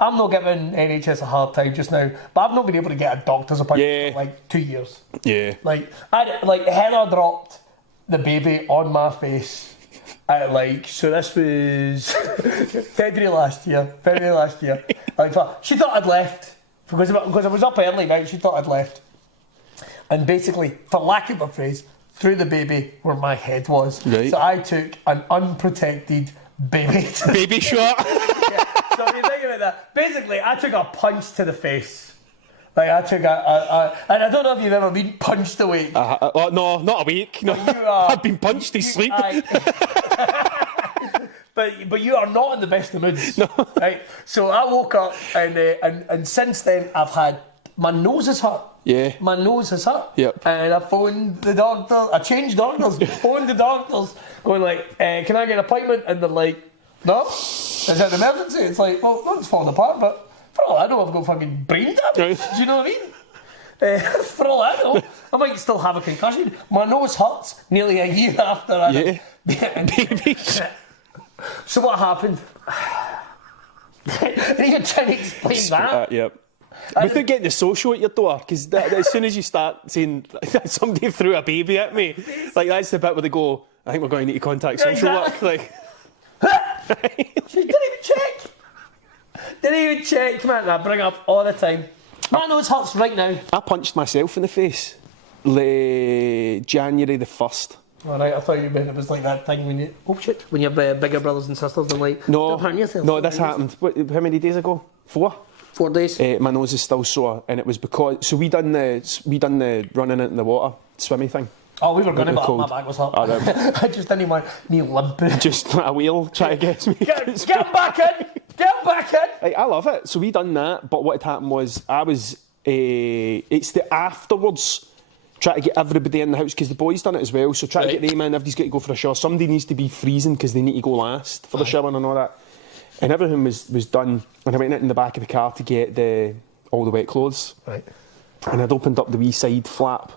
I'm not giving NHS a hard time just now, but I've not been able to get a doctor's appointment for like 2 years. Yeah. Like Heather dropped the baby on my face at so this was February last year. Like, she thought I'd left because I was up early, right? She thought I'd left. And basically, for lack of a phrase, threw the baby where my head was. Right. So I took an unprotected baby shot. Yeah. So if you think about that, basically I took a punch to the face. Like I took and I don't know if you've ever been punched awake. No, not awake. No, I've been punched to sleep. But you are not in the best of moods. No. Right. So I woke up and since then I've had my nose is hurt. Yeah. My nose is hurt. Yep. And I phoned the doctor. I changed doctors. Phoned the doctors, going like, "Can I get an appointment?" And they're like, "No, is it an emergency?" It's like, well, no, it's falling apart, but for all I know, I've got fucking brain damage. Do you know what I mean? For all I know, I might still have a concussion. My nose hurts nearly a year after I. Yeah. Babies. So what happened? I need to try to explain that. Yep. Without getting the social at your door, because as soon as you start saying somebody threw a baby at me, like that's the bit where they go, I think we're going to need to contact social work. Like, she didn't even check. Didn't even check, man. I bring up all the time. My nose hurts right now. I punched myself in the face January the 1st. Alright, I thought you meant it was like that thing when you have bigger brothers and sisters and like, stop hurting yourself. No, this happened. How many days ago? 4? 4 days. My nose is still sore, and it was because we done the running into the water swimmy thing. Oh, we were going to, but my back was hurt. I just didn't want me limping. Just like a wheel trying to get me. Get him back in. Get him back in. I love it. So we done that, but what had happened was it's the afterwards. Try to get everybody in the house because the boys done it as well. So try to get them in. Everybody's got to go for a shower. Somebody needs to be freezing because they need to go last for the shower and all that. And everything was done. And I went out in the back of the car to get all the wet clothes. Right. And I'd opened up the wee side flap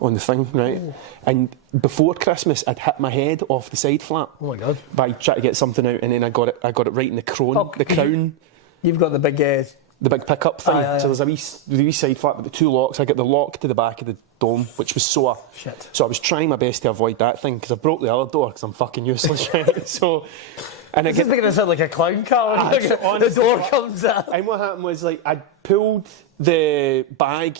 on the thing, right? Oh. And before Christmas, I'd hit my head off the side flap. Oh my God! By trying to get something out, and then I got it right in the crown. You've got the big. The big pickup thing. So there's a wee side flap with the 2 locks. I got the lock to the back of the dome, which was sore. Shit. So I was trying my best to avoid that thing because I broke the other door because I'm fucking useless. Right? So, and this is making it sound like a clown car. The door comes out. And what happened was I pulled the bag,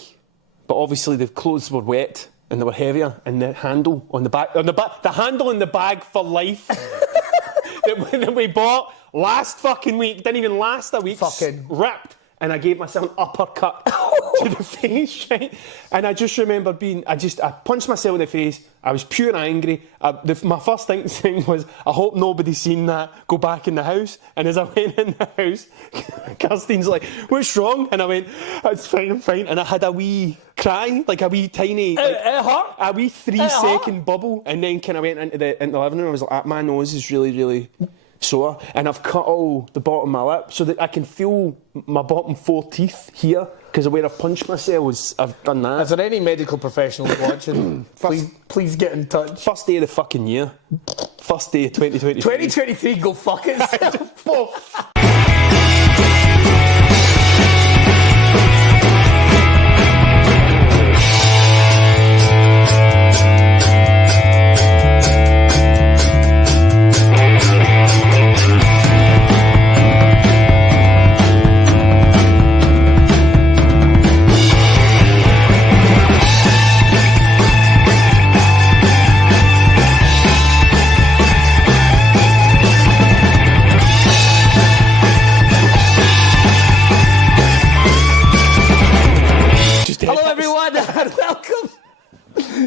but obviously the clothes were wet and they were heavier, and the handle on the back, the handle in the bag for life that we bought last fucking week didn't even last a week. Fucking ripped. And I gave myself an uppercut to the face, right? And I just remember I punched myself in the face. I was pure angry. My first thing was, I hope nobody's seen that. Go back in the house. And as I went in the house, Kirsten's like, "What's wrong?" And I went, "It's fine, I'm fine." And I had a wee cry, like a wee tiny, a wee 3-second bubble. And then kind of went into the living room. I was like, "My nose is really, really sore, and I've cut all the bottom of my lip so that I can feel my bottom 4 teeth here because of where I've punched myself. I've done that." Is there any medical professionals watching? please get in touch. First day of the fucking year. First day of 2023. 2023, go fuck itself.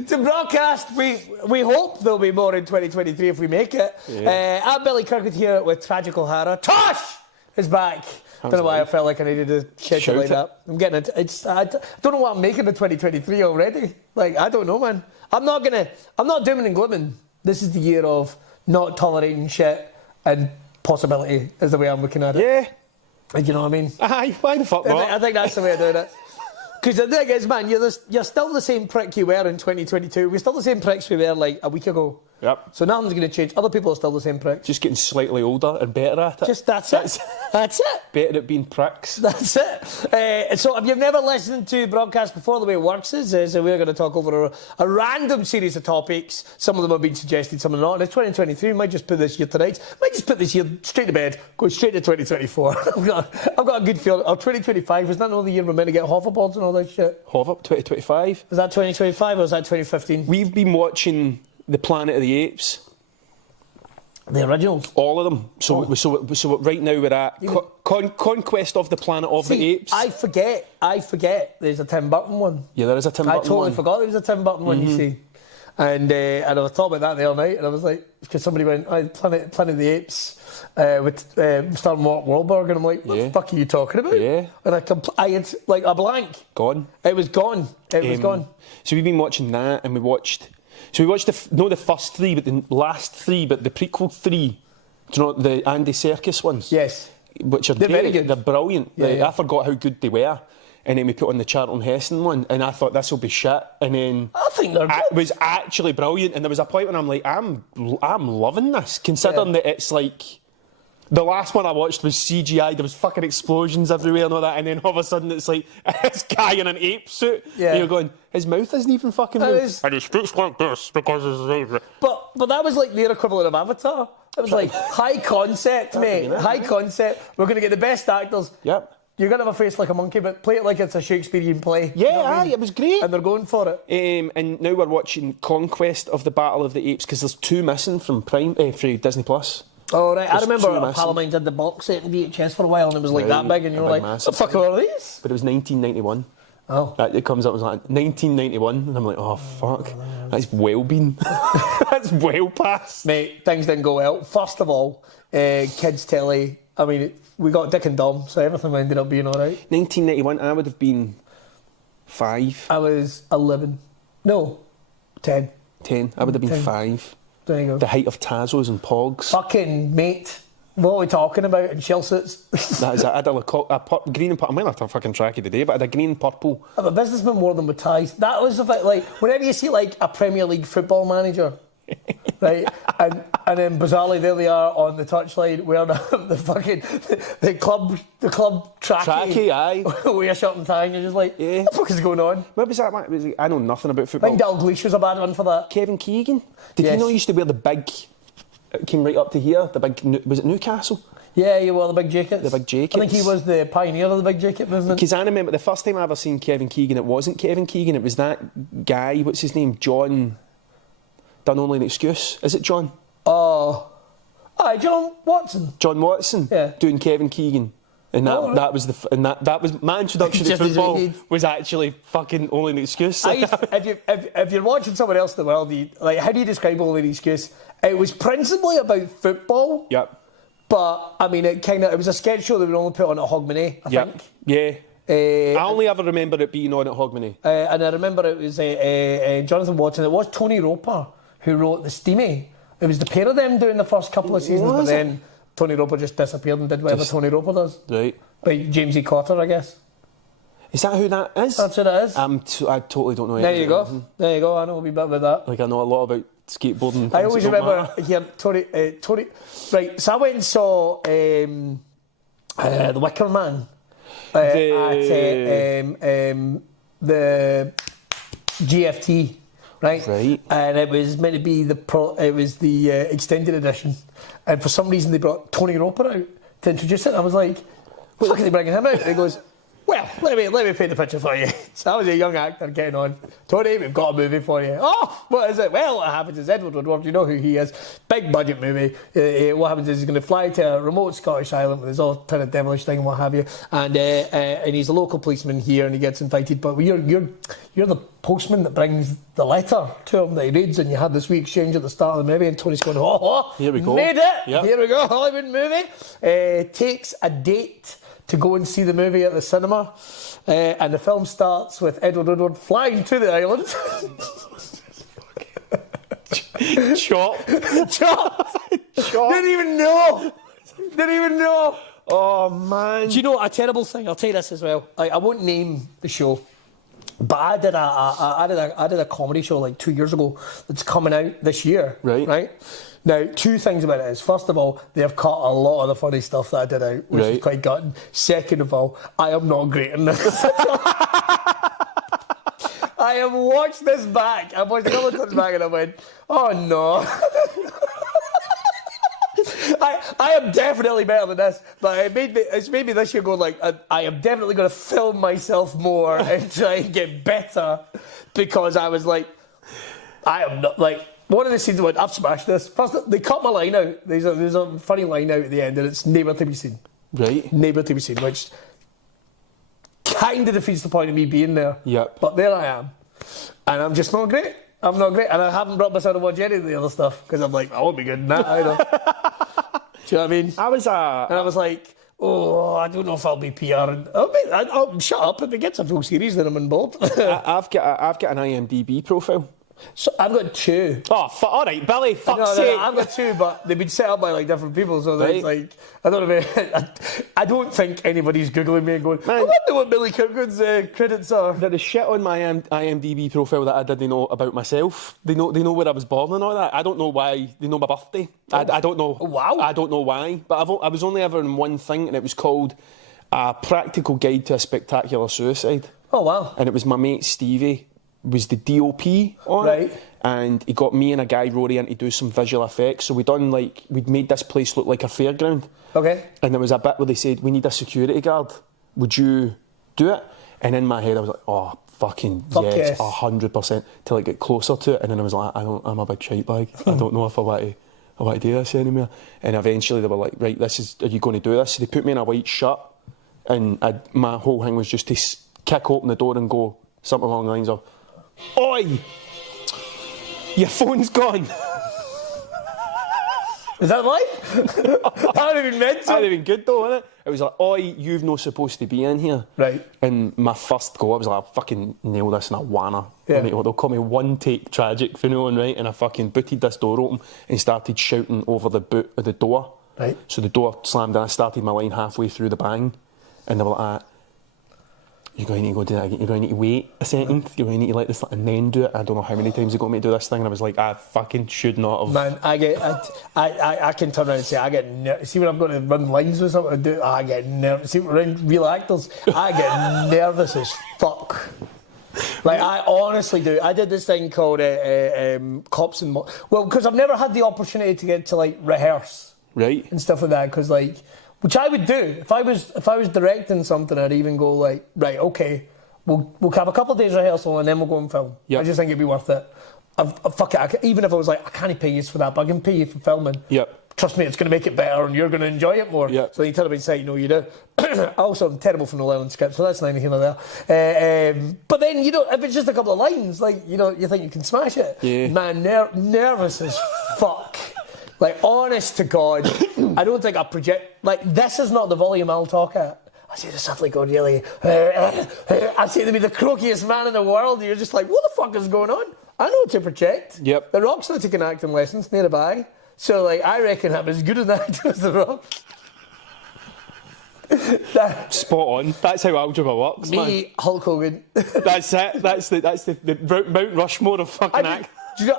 To Brawcast, we hope there'll be more in 2023 if we make it. Yeah. I'm Billy Kirkwood here with Tragic O'Hara. Tosh is back. Don't know why I felt like I needed to schedule like that. I'm getting it. I don't know what I'm making in 2023 already. Like, I don't know, man. I'm not dooming and glooming. This is the year of not tolerating shit and possibility is the way I'm looking at it. Yeah. You know what I mean? Aye, why the fuck not? I think that's the way of doing it. Because the thing is, man, you're still the same prick you were in 2022. We're still the same pricks we were like a week ago. Yep. So nothing's going to change. Other people are still the same pricks. Just getting slightly older and better at it. Just that's it. That's it. Better at being pricks. That's it. So if you've never listened to Brawcast before, the way it works is we're going to talk over a random series of topics. Some of them have been suggested, some are not. And it's 2023. We might just put this year to rights. Might just put this year straight to bed. Go straight to 2024. I've got a good feeling. Or 2025. Was that another year we're meant to get hoverboards and all that shit? Hover 2025. Was that 2025 or was that 2015? We've been watching The Planet of the Apes. The originals. All of them. So right now we're at Conquest of the Planet of the Apes. I forget. There's a Tim Burton one. Yeah, there is a Tim Burton one. I totally forgot there was a Tim Burton one. You see, and I was talking about that the other night, and I was like, because somebody went, Planet of the Apes with starring Mark Wahlberg, and I'm like, what the fuck are you talking about? Yeah. And I had like a blank. Gone. It was gone. It was gone. So we've been watching that, and we watched not the first three, but the last three, but the prequel three. Do you know the Andy Serkis ones? Yes. Which are They're great. very good. They're brilliant. Yeah. I forgot how good they were. And then we put on the Charlton Heston one, and I thought this will be shit. And then I think they're good. It was actually brilliant. And there was a point when I'm like, I'm loving this, considering that it's like the last one I watched was CGI. There was fucking explosions everywhere and all that. And then all of a sudden it's like this guy in an ape suit. Yeah. And you're going, his mouth isn't even fucking moving. And he speaks like this because his ape. But that was like their equivalent of Avatar. It was like high concept, mate. High concept. We're going to get the best actors. Yep. You're going to have a face like a monkey, but play it like it's a Shakespearean play. Yeah, You know what I mean? it was great. And they're going for it. And now we're watching Conquest of the Battle of the Apes because there's two missing from from Disney Plus. Oh, right. I There's remember two a pal of mine did the box set in VHS for a while, and it was like that big, and you were like, what the fuck are these? But it was 1991. Oh. It comes up as like 1991, and I'm like, oh, fuck. That's well been. That's well past. Mate, things didn't go well. First of all, kids' telly, I mean, we got Dick and Dom, so everything ended up being all right. 1991, I would have been 5. I was 11. No, 10. 10. I would have been 10. 5. There you go. The height of Tazos and Pogs. Fucking mate. What are we talking about in shell suits? That is, I had a green and purple. I might have to fucking track it today, but I had a green and purple. I'm a businessman more than with ties. That was about like whenever you see like a Premier League football manager, right, and then bizarrely there they are on the touchline wearing the fucking the club trackie, aye, with a shirt and tie, and you're just like, Yeah. what the fuck is going on? What was that? I know nothing about I football. think Dalglish was a bad one for that. Kevin Keegan. Did Yes. he not used to wear the big? It came right up to here. The big. Was it Newcastle? Yeah, you wore the big jackets. The big jackets. I think he was the pioneer of the big jacket movement. Because I remember the first time I ever seen Kevin Keegan, it wasn't Kevin Keegan. It was that guy. What's his name? John. Done Only an Excuse. Is it John? Oh, aye, John Watson. John Watson. Yeah. Doing Kevin Keegan. And that was that was my introduction to Just as football. we did. Was actually fucking Only an Excuse. If you're watching someone else in the world, how do you describe Only an Excuse? It was principally about football. Yep. But I mean, it was a sketch show that we only put on at Hogmanay, I think. Yeah. I only ever remember it being on at Hogmanay. And I remember it was Jonathan Watson. It was Tony Roper who wrote the Steamy. It was the pair of them doing the first couple of seasons, but then Tony Roper just disappeared and did whatever Tony Roper does. Right. Like James E. Cotter, I guess. Is that who that is? That's what it is. I totally don't know. There you go. There you go. I know a wee bit about that. Like I know a lot about skateboarding. I always remember here Tony. Right, so I went and saw the Wicker Man at the GFT, right? Right. And it was meant to be the extended edition, and for some reason they brought Tony Roper out to introduce it. And I was like, "What the fuck are they bringing him out?" And he goes, "Well, let me paint the picture for you." So I was a young actor getting on. Tony, we've got a movie for you. Oh, what is it? Well, what happens is Edward Woodward, you know who he is. Big budget movie. What happens is he's going to fly to a remote Scottish island with his all kind of devilish thing and what have you. And he's a local policeman here and he gets invited. But you're the postman that brings the letter to him that he reads, and you had this wee exchange at the start of the movie, and Tony's going, oh, here we go. Made it. Yep. Here we go, Hollywood movie. Takes a date to go and see the movie at the cinema, and the film starts with Edward Woodward flying to the island. Chop. Didn't even know. Oh man. Do you know a terrible thing? I'll tell you this as well. I won't name the show, But I did a comedy show like 2 years ago that's coming out this year. Right. Now, two things about it is, first of all, they have cut a lot of the funny stuff that I did out, which is quite gutting. Second of all, I am not great in this. I have watched this back. I've watched a couple of clips back and I went, oh no. I am definitely better than this, but it's made me this year go like, I am definitely going to film myself more and try and get better, because I was like, I am not, like, one of the scenes went, I've smashed this. First, they cut my line out. There's a funny line out at the end, and it's neighbour to be seen. Right. Neighbour to be seen, which kind of defeats the point of me being there. Yep. But there I am. And I'm just not great. I'm not great. And I haven't brought myself to watch any of the other stuff, because I'm like, I won't be good in that either. Do you know what I mean? And I was like, oh, I don't know if I'll be PR. I'll shut up. If it gets a full series, then I'm involved. I've got an IMDb profile. So I've got two. Oh, all right, Billy, fuck's sake. I've got two, but they've been set up by like different people, so it's like, I don't know. I don't think anybody's Googling me and going, I wonder what Billy Kirkwood's credits are. There is shit on my IMDb profile that I didn't know about myself. They know where I was born and all that. I don't know why. They know my birthday. I don't know. Oh, wow. I don't know why. But I was only ever in one thing, and it was called A Practical Guide to a Spectacular Suicide. Oh, wow. And it was my mate Stevie was the DOP on it, and he got me and a guy Rory in to do some visual effects. So we'd made this place look like a fairground. Okay. And there was a bit where they said, we need a security guard. Would you do it? And in my head I was like, oh, fuck yes, 100%, till I get closer to it. And then I was like, I'm a big shite bag. I don't know if I want to do this anymore. And eventually they were like, right, are you going to do this? So they put me in a white shirt, and my whole thing was just to kick open the door and go something along the lines of, oi, your phone's gone. Is that right? I hadn't even meant to. That would have been good though, innit? It was like, oi, you've not supposed to be in here. Right. And my first go, I was like, I fucking nailed this in a wanna. Yeah. They'll call me one take tragic for knowing, right? And I fucking booted this door open and started shouting over the boot of the door. Right. So the door slammed and I started my line halfway through the bang. And they were like, you're going to need to go do that again. You're going to need to wait a second. You're going to need to let this and then do it. I don't know how many times they got me to do this thing, and I was like, I fucking should not have. Man, I can turn around and say, I get nervous. See when I'm going to run lines with something, I get nervous. See around real actors, I get nervous as fuck. Like, I honestly do. I did this thing called Cops and... Well, because I've never had the opportunity to get to, like, rehearse. Right. And stuff like that, because, like... Which I would do. If I was directing something, I'd even go like, right, okay, we'll have a couple of days rehearsal and then we'll go and film. Yep. I just think it'd be worth it. Fuck it. Even if I was like, I can't pay you for that, but I can pay you for filming. Yep. Trust me, it's going to make it better and you're going to enjoy it more. Yep. So you tell them inside, no, you do. Also, I'm terrible for no Island script, so that's neither here nor there. But then, if it's just a couple of lines, like, you think you can smash it. Yeah. Man, nervous as fuck. Like, honest to God, I don't think I project... Like, this is not the volume I'll talk at. I say to suddenly go really... I say to be the croakiest man in the world, and you're just like, what the fuck is going on? I know what to project. Yep. The Rock's not taking acting lessons nearby. So, like, I reckon I'm as good an actor as The Rock. Spot on. That's how algebra works, man. Me, Hulk Hogan. That's it. That's the Mount Rushmore of fucking acting.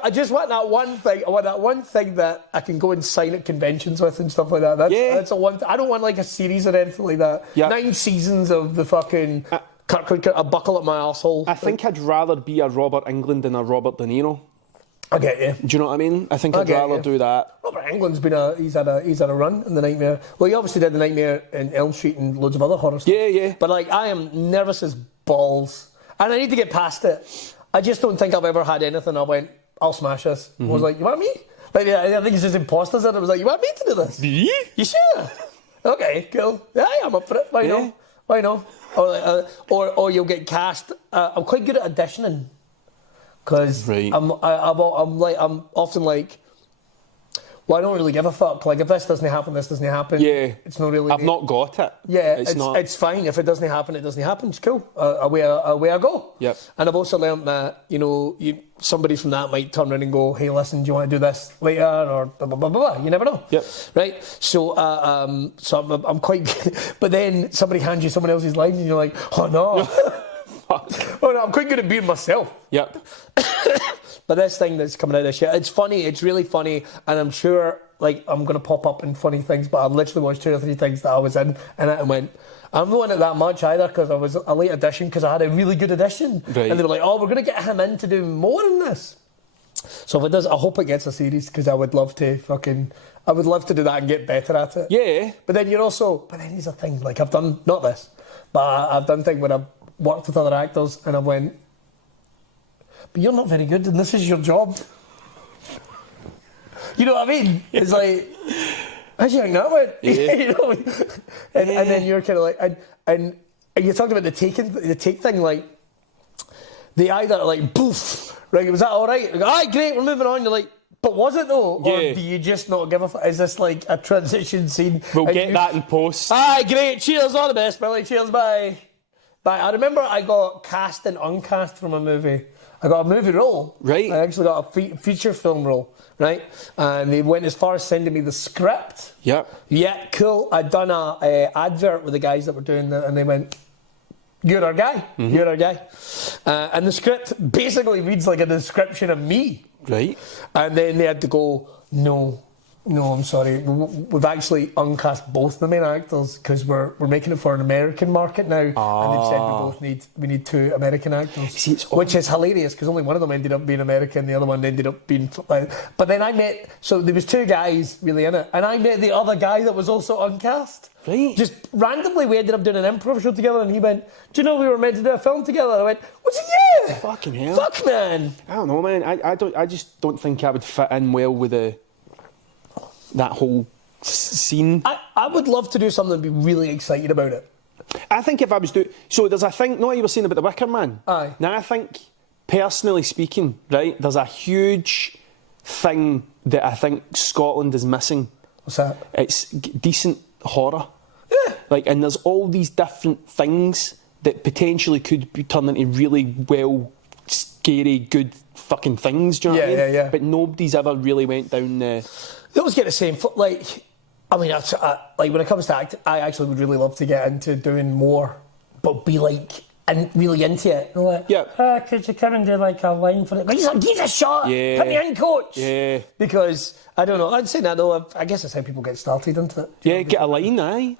I just want that one thing. I want that one thing that I can go and sign at conventions with and stuff like that. That's a one. I don't want like a series or anything like that. Yep. 9 seasons of the fucking a buckle up my arsehole. I think I'd rather be a Robert Englund than a Robert De Niro. I get you. Do you know what I mean? I think I'd rather do that. Robert Englund's been he's had a run in The Nightmare. Well, he obviously did The Nightmare in Elm Street and loads of other horror stuff. Yeah. But like, I am nervous as balls, and I need to get past it. I just don't think I've ever had anything I went, I'll smash this. I was like, you want me? Like, I think it's just imposters, and I was like, you want me to do this? Yeah. You sure? Okay, cool. Yeah, I'm up for it. Why not? Why not? Or you'll get cast. I'm quite good at auditioning, because I'm often like, well, I don't really give a fuck. Like, if this doesn't happen, this doesn't happen. Yeah. It's not really... I've not got it. Yeah, it's fine. If it doesn't happen, it doesn't happen. It's cool. Away I go. Yep. And I've also learned that, somebody from that might turn around and go, hey, listen, do you want to do this later? Or blah, blah, blah, blah, blah. You never know. Yep. Right? So, I'm quite... But then somebody hands you someone else's lines and you're like, oh, no. Oh, no, I'm quite good at being myself. Yep. But this thing that's coming out of this shit, it's funny, it's really funny, and I'm sure, like, I'm going to pop up in funny things, but I've literally watched 2 or 3 things that I was in, and went, I'm not in it that much either, because I was a late audition, because I had a really good audition. Right. And they were like, oh, we're going to get him in to do more in this. So if it does, I hope it gets a series, because I would love to do that and get better at it. Yeah. But then here's the thing, like, I've done, not this, but I've done things where I've worked with other actors, and I went, but you're not very good, and this is your job. You know what I mean? It's like, how'd you think that went? Yeah. You know? And then you're kind of like, and you talked about the take thing, like, they either like, poof, right, was that all right? Like, all right, great, we're moving on. You're like, but was it though? Yeah. Or do you just not give a fuck? Is this like a transition scene? We'll get that in post. Aye, great, cheers, all the best, Billy, cheers, bye. Bye. I remember I got cast and uncast from a movie. I got a movie role. Right. I actually got a feature film role, right? And they went as far as sending me the script. Yep. Yeah, cool. I'd done a advert with the guys that were doing that, and they went, you're our guy. Mm-hmm. You're our guy. And the script basically reads like a description of me. Right. And then they had to go, no, I'm sorry. We've actually uncast both the main actors because we're making it for an American market now. And they've said we need 2 American actors. See, which is hilarious because only one of them ended up being American, the other one ended up being... But then so there was 2 guys really in it, and I met the other guy that was also uncast. Right. Just randomly, we ended up doing an improv show together, and he went, do you know we were meant to do a film together? I went, was it you? Fucking hell. Fuck, man. I don't know, man. I just don't think I would fit in well with that whole scene. I would love to do something and be really excited about it. I think if I was doing... So there's a thing... No, you were saying about the Wicker Man. Aye. Now, I think, personally speaking, right, there's a huge thing that I think Scotland is missing. What's that? It's decent horror. Yeah. Like, and there's all these different things that potentially could be turned into really scary, good fucking things, do you know what I mean? Yeah. But nobody's ever really went down the... They always get the same... Like, I mean, like when it comes to acting, I actually would really love to get into doing more, but be like... and really into it. You know, like, yeah. Could you come and do like a line for it? Like, give us a shot. Yeah. Put me in, coach. Yeah. Because, I don't know, I'd say that though, I guess that's how people get started into it. Yeah, get a line, aye.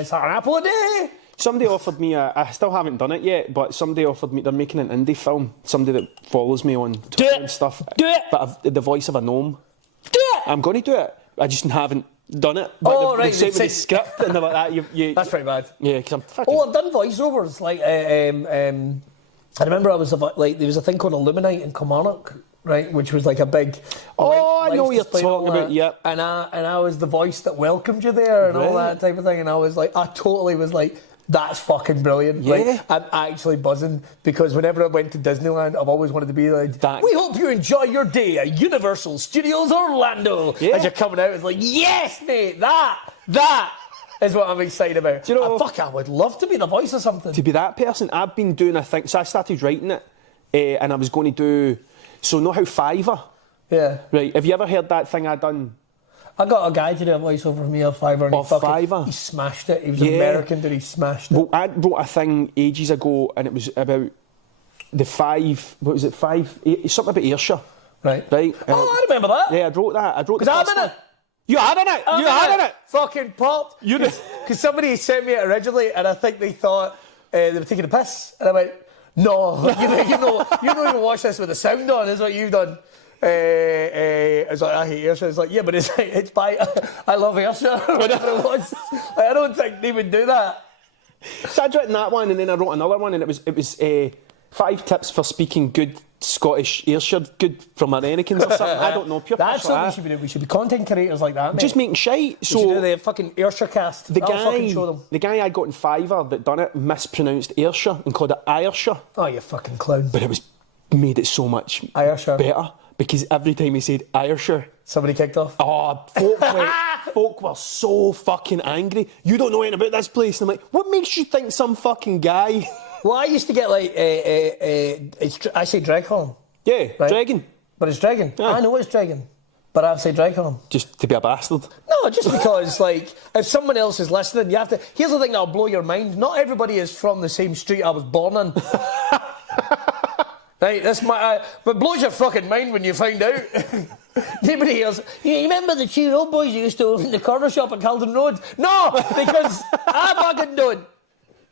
It's like an apple a day. Somebody offered me, I still haven't done it yet, but somebody offered me, they're making an indie film, somebody that follows me on Twitter and stuff. Do it. But I've the voice of a gnome. Do it. I'm going to do it. I just haven't done it. But they've sent me the script and they're like that. That's pretty bad. Yeah, because I'm fucking... Oh, I've done voiceovers. Like, I remember I was like, there was a thing called Illuminate in Kilmarnock, right, which was like a big... I know what you're talking about, yep. And I was the voice that welcomed you there and all that type of thing, and I was like, I totally was like, that's fucking brilliant. Yeah. Like, I'm actually buzzing because whenever I went to Disneyland, I've always wanted to be like, that. We hope you enjoy your day at Universal Studios Orlando. Yeah. As you're coming out, it's like, yes, mate, that is what I'm excited about. Do you know, I would love to be the voice of something. To be that person, I've been doing a thing. So I started writing it, and I was going to do. So know how Fiverr? Yeah. Right. Have you ever heard that thing I done? I got a guy to do a voice over for me on Fiverr, and Fiverr? He smashed it. He was American, but he smashed it. Well, I wrote a thing ages ago, and it was about the 5. What was it? 5. Something about Ayrshire. Right. Right. I remember that. Yeah, I wrote that. I wrote. Because I'm in it. You had in it. You had in it. Fucking popped. Because somebody sent me it originally, and I think they thought they were taking a piss, and I went, no, like, you don't even watch this with the sound on. Is what you've done. It's like, I hate Ayrshire. It's like, yeah, but it's by I love Ayrshire. Whatever it was. Like, I don't think they would do that. So I'd written that one, and then I wrote another one, and it was 5 tips for speaking good Scottish Ayrshire, good from Americans or something. I don't know. Pure That's what we should be doing. We should be content creators like that, mate. Just making shite. So we should do the fucking Ayrshire cast. The guy I got in Fiverr that done it mispronounced Ayrshire and called it Ayrshire. Oh, you fucking clown. But it made it so much Ayrshire. better because every time he said Ayrshire, somebody kicked off. Oh, folk were so fucking angry. You don't know anything about this place. And I'm like, what makes you think some fucking guy? Well, I used to get like I say Dreghorn. Yeah, right? Dragon. But it's Dragon. Yeah. I know it's Dragon. But I say Dreghorn. Just to be a bastard. No, just because, like, if someone else is listening, you have to... Here's the thing that'll blow your mind. Not everybody is from the same street I was born in. Right, that's my. But blows your fucking mind when you find out. Nobody else. You remember the two old boys who used to open the corner shop at Calden Road? No, because I fucking don't.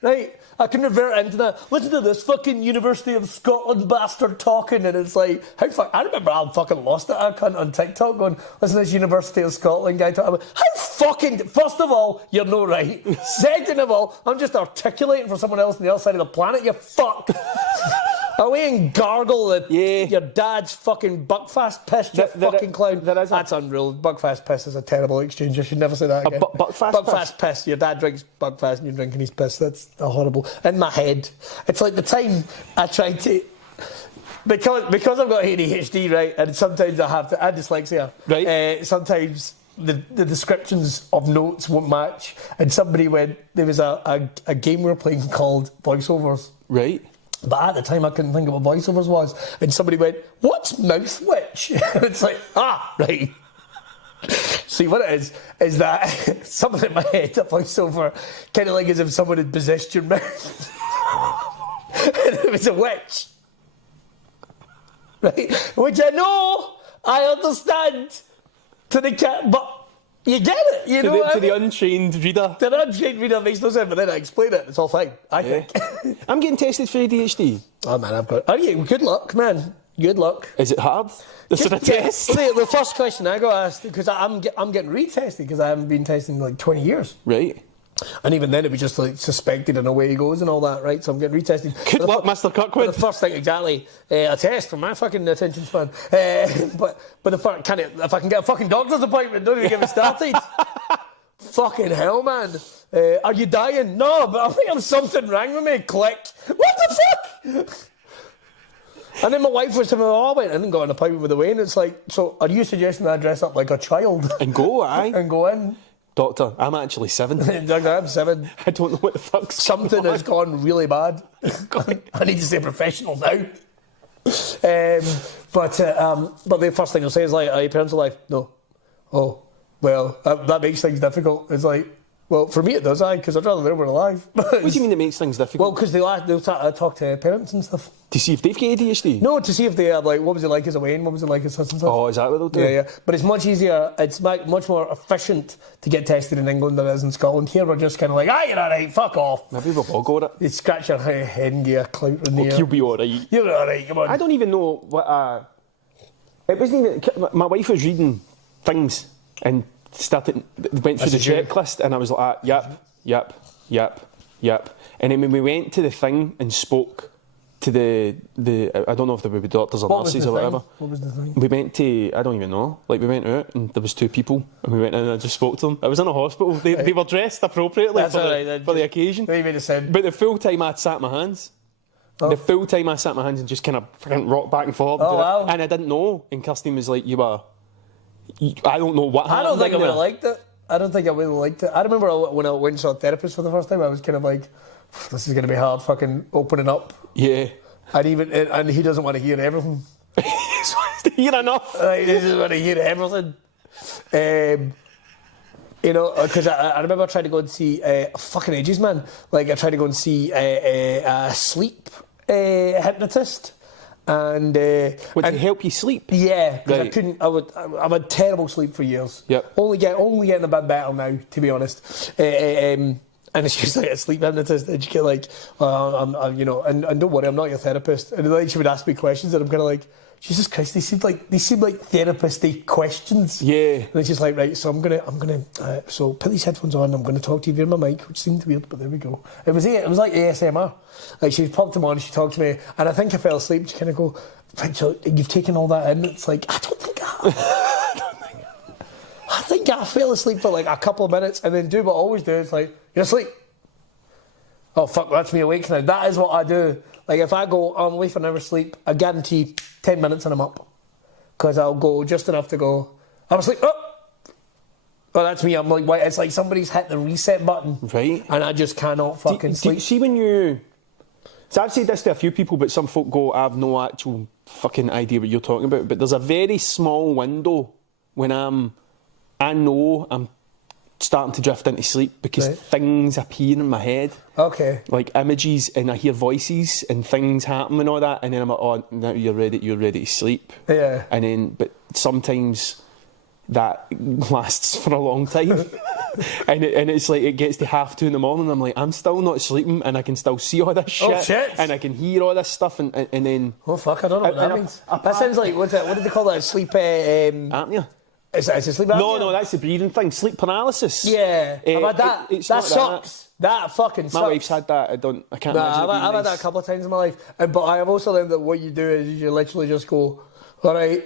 Right, I can revert into that. Listen to this fucking University of Scotland bastard talking, and it's like, how fuck? I remember I fucking lost it. I cunt on TikTok going, listen to this University of Scotland guy talking. How fucking? First of all, you're no right. Second of all, I'm just articulating for someone else on the other side of the planet. You fuck. Away and gargle your dad's fucking Buckfast piss, you fucking clown. That's unreal. Buckfast piss is a terrible exchange. I should never say that again. Buckfast piss. Your dad drinks Buckfast and you're drinking his piss. That's horrible. In my head, it's like the time I tried to. Because I've got ADHD, right, and sometimes I have dyslexia. Right. Sometimes the descriptions of notes won't match, and somebody went. There was a game we were playing called voiceovers. Right. But at the time, I couldn't think of what voiceovers was. And somebody went, what's mouth witch? And it's like, right. See, what it is that something in my head, a voiceover, kind of like as if someone had possessed your mouth. And it was a witch. Right? Which I understand to the cat, but you get it, you know. To the untrained reader. To the untrained reader makes no sense, but then I explain it, it's all fine, I think. I'm getting tested for ADHD. Oh man, Are you? Good luck, man. Good luck. Is it hard? Is it a test? The first question I got asked, because I'm getting retested because I haven't been tested in like 20 years. Right. And even then it was just like suspected and away he goes and all that, right? So I'm getting retested. Good luck, Mr. Kirkwood. The first thing, exactly, a test for my fucking attention span. But if I can get a fucking doctor's appointment, don't even get me started. Fucking hell, man. Are you dying? No, but I think I'm something wrong with me. Click. What the fuck? And then my wife was telling me, I went in and got an appointment with the Wayne. It's like, so are you suggesting I dress up like a child? And go, aye. And go in? Doctor, I'm actually 7. I'm 7. I don't know what the fuck's something has gone really bad. I need to say professional now. But the first thing I'll say is like, are your parents alive? No. Oh, well, that makes things difficult. It's like, well, for me it does, because I'd rather they were alive. What do you mean it makes things difficult? Well, because they'll talk to parents and stuff. To see if they've got ADHD? No, to see if they have, like, what was it like as a Wayne, what was it like as such and such. Oh, is that what they'll do? Yeah. But it's much easier, it's much more efficient to get tested in England than it is in Scotland. Here we're just kind of like, you're alright, fuck off. Maybe we'll all go with it. You scratch your head and get a clout in the air. You'll be alright. You're alright, come on. I don't even know what, it wasn't even, my wife was reading things and went through the checklist, and I was like, yep. And then when we went to the thing and spoke to the I don't know if there would be doctors or nurses or whatever. What was the thing? We went to, I don't even know, like we went out and there was 2 people and we went in and I just spoke to them. I was in a hospital. They were dressed appropriately for the occasion. They made a sound. But the full time I'd sat my hands. Oh. The full time I sat my hands and just kind of rocked back and forth. Oh, wow. And I didn't know. And Kirsten was like, I don't know what happened. I don't think I would have liked it. I remember when I went and saw a therapist for the first time, I was kind of like, this is going to be hard fucking opening up. Yeah. And he doesn't want to hear everything. He just wants to hear enough. He doesn't want to hear everything. Because I remember trying to go and see, fucking ages, man. Like, I tried to go and see a sleep hypnotist. And to help you sleep? Yeah, because I couldn't. I've had terrible sleep for years. Yep. Only getting a bit better now, to be honest. And it's just like a sleep hypnotist, and you get like, and don't worry, I'm not your therapist. And then she would ask me questions, and I'm kind of like, Jesus Christ, they seem like therapist-y questions. Yeah. And it's just like, right, so I'm gonna so put these headphones on. I'm gonna talk to you via my mic, which seemed weird, but there we go. It was like ASMR. Like she popped them on, she talked to me, and I think I fell asleep. She kind of go, right, so you've taken all that in. It's like I don't think I think I fell asleep for like a couple of minutes, and then do what I always do. It's like you're asleep. Oh fuck, that's me awake now. That is what I do. Like if I go, I'm away for an hour's sleep, I guarantee 10 minutes and I'm up. Because I'll go just enough to go, I'm asleep, oh, that's me. I'm like, wait, it's like somebody's hit the reset button. Right. And I just cannot fucking sleep. See when you... So I've said this to a few people, but some folk go, I have no actual fucking idea what you're talking about. But there's a very small window when I know I'm starting to drift into sleep because things appear in my head. Okay. Like images, and I hear voices and things happen and all that, and then I'm like, oh, now you're ready to sleep. Yeah. And then, but sometimes that lasts for a long time. and it's like it gets to 2:30 in the morning, and I'm like, I'm still not sleeping, and I can still see all this shit. Oh, shit. And I can hear all this stuff, and then... Oh, fuck, I don't know what that means. That sounds like, what did they call that? Sleep... apnea. Is it sleep apnea? No, that's the breathing thing. Sleep paralysis. Yeah. I've had that. That sucks. That fucking sucks. My wife's had that. I can't imagine. I've had that a couple of times in my life. But I have also learned that what you do is you literally just go, all right,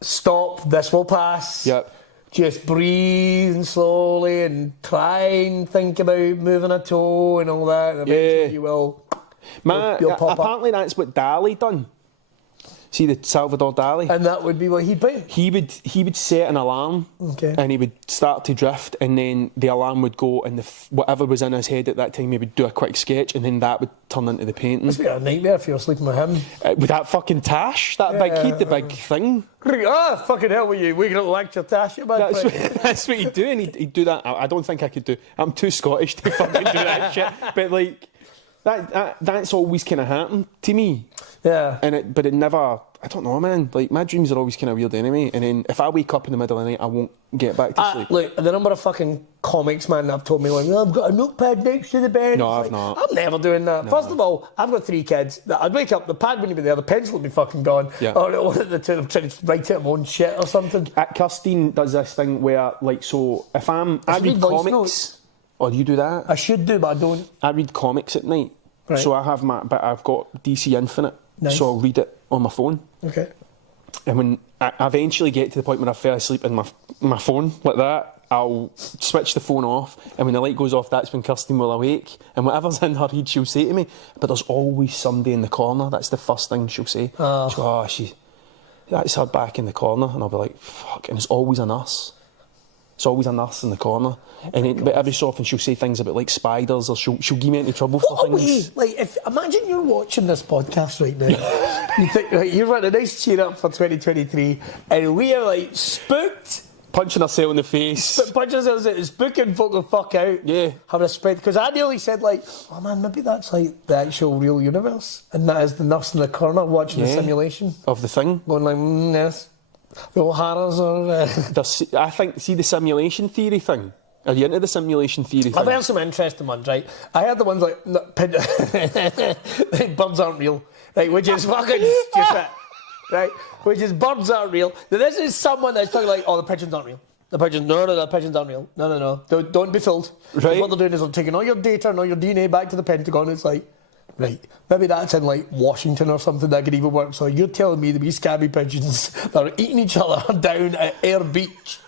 stop, this will pass. Yep. Just breathe slowly and try and think about moving a toe and all that. And eventually you will. You'll pop apparently up. that's what Dali done. See the Salvador Dali? And that would be what he'd be? He would set an alarm, and he would start to drift, and then the alarm would go, and whatever was in his head at that time, he would do a quick sketch, and then that would turn into the painting. Must be a nightmare if you were sleeping with him. With that fucking Tosh, the big thing. Oh, fucking hell, were you waking up to lecture Tosh? That's what he'd do, and he'd do that. I don't think I could do. I'm too Scottish to fucking do that shit. But like, that's always kind of happened to me. Yeah. But it never, I don't know, man. Like, my dreams are always kind of weird anyway. And then if I wake up in the middle of the night, I won't get back to sleep. Look, the number of fucking comics, man, that have told me, like, I've got a notepad next to the bed. No, I've not. I'm never doing that. No. First of all, I've got 3 kids. I'd wake up, the pad wouldn't be there, the pencil would be fucking gone. Yeah. Or one of the two of them trying to write out my own shit or something. Kirstine does this thing where, like, so if I read comics. Notes. Or do you do that? I should do, but I don't. I read comics at night. Right. So but I've got DC Infinite. Nice. So I'll read it on my phone. Okay. And when I eventually get to the point where I fell asleep in my phone like that, I'll switch the phone off, and when the light goes off, that's when Kirstine will awake, and whatever's in her head she'll say to me, but there's always somebody in the corner. That's the first thing she'll say. She'll go, that's her back in the corner, and I'll be like, fuck, and it's always a nurse. It's always a nurse in the corner. But every so often she'll say things about like spiders, or she'll give me into trouble for things. Like, imagine you're watching this podcast right now. You think, right, you've had a nice cheer up for 2023, and we are like spooked. Punching ourselves in the face. Punching ourselves in the spooking folk the fuck out. Yeah. Having a spread. Because I nearly said, like, oh man, maybe that's like the actual real universe. And that is the nurse in the corner watching the simulation. Of the thing. Going like, yes. The O'Haras are... I think, see the simulation theory thing? Are you into the simulation theory thing? I've heard some interesting ones, right? I heard the ones like, birds aren't real, right? Which is fucking stupid, right? Which is birds aren't real. Now, this is someone that's talking like, oh, the pigeons aren't real. The pigeons, no, the pigeons aren't real. No. Don't be fooled. Right. What they're doing is they're taking all your data and all your DNA back to the Pentagon. It's like, right, maybe that's in like Washington or something that could even work. So you're telling me the wee scabby pigeons that are eating each other down at Ayr Beach,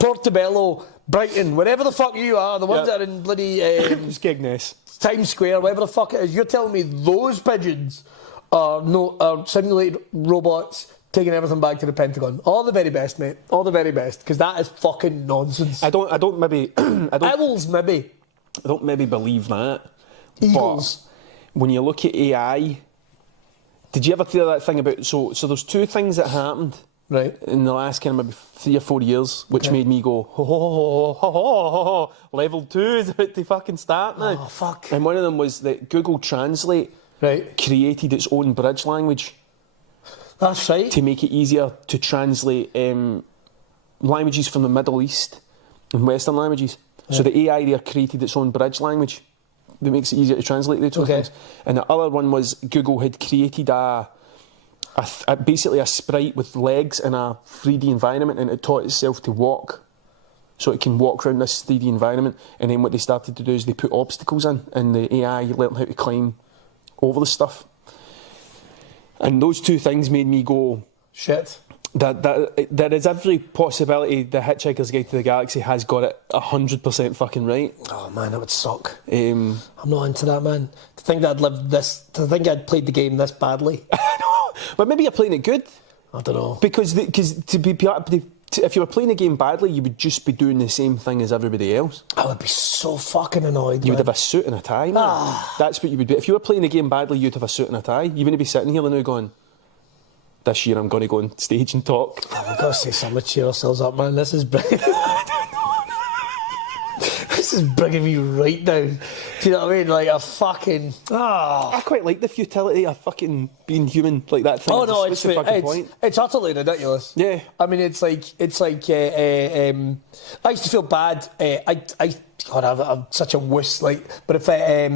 Portobello, Brighton, wherever the fuck you are, the ones that are in bloody Skegness, Times Square, whatever the fuck it is, you're telling me those pigeons are simulated robots taking everything back to the Pentagon. All the very best, mate. All the very best, because that is fucking nonsense. I don't maybe Owls, maybe. I don't maybe believe that. Eagles. But when you look at AI, did you ever hear that thing about so there's 2 things that happened right in the last kind of maybe 3 or 4 years, which made me go, ho, level 2 is about to fucking start now. Oh, fuck. And one of them was that Google Translate created its own bridge language. That's right. To make it easier to translate languages from the Middle East and Western languages. Yeah. So the AI there created its own bridge language that makes it easier to translate the 2 things. And the other one was Google had created basically a sprite with legs in a 3D environment, and it taught itself to walk. So it can walk around this 3D environment, and then what they started to do is they put obstacles in, and the AI learned how to climb over the stuff. And those 2 things made me go, shit. That there is every possibility the Hitchhiker's Guide to the Galaxy has got it 100% fucking right. Oh man, that would suck. I'm not into that, man. To think that I'd played the game this badly. But maybe you're playing it good. I don't know. Because if you were playing a game badly, you would just be doing the same thing as everybody else. I would be so fucking annoyed. You would have a suit and a tie, man. That's what you would do. If you were playing the game badly, you'd have a suit and a tie. You wouldn't be sitting here now going, this year I'm going to go on stage and talk. I've got to say something to cheer ourselves up, man. This is brilliant. This is bringing me right down. Do you know what I mean? Like a fucking. I quite like the futility of fucking being human, like that thing. Oh no, what's the fucking point? It's utterly ridiculous. Yeah. I mean, it's like. I used to feel bad. God, I'm such a wuss. Like, but if I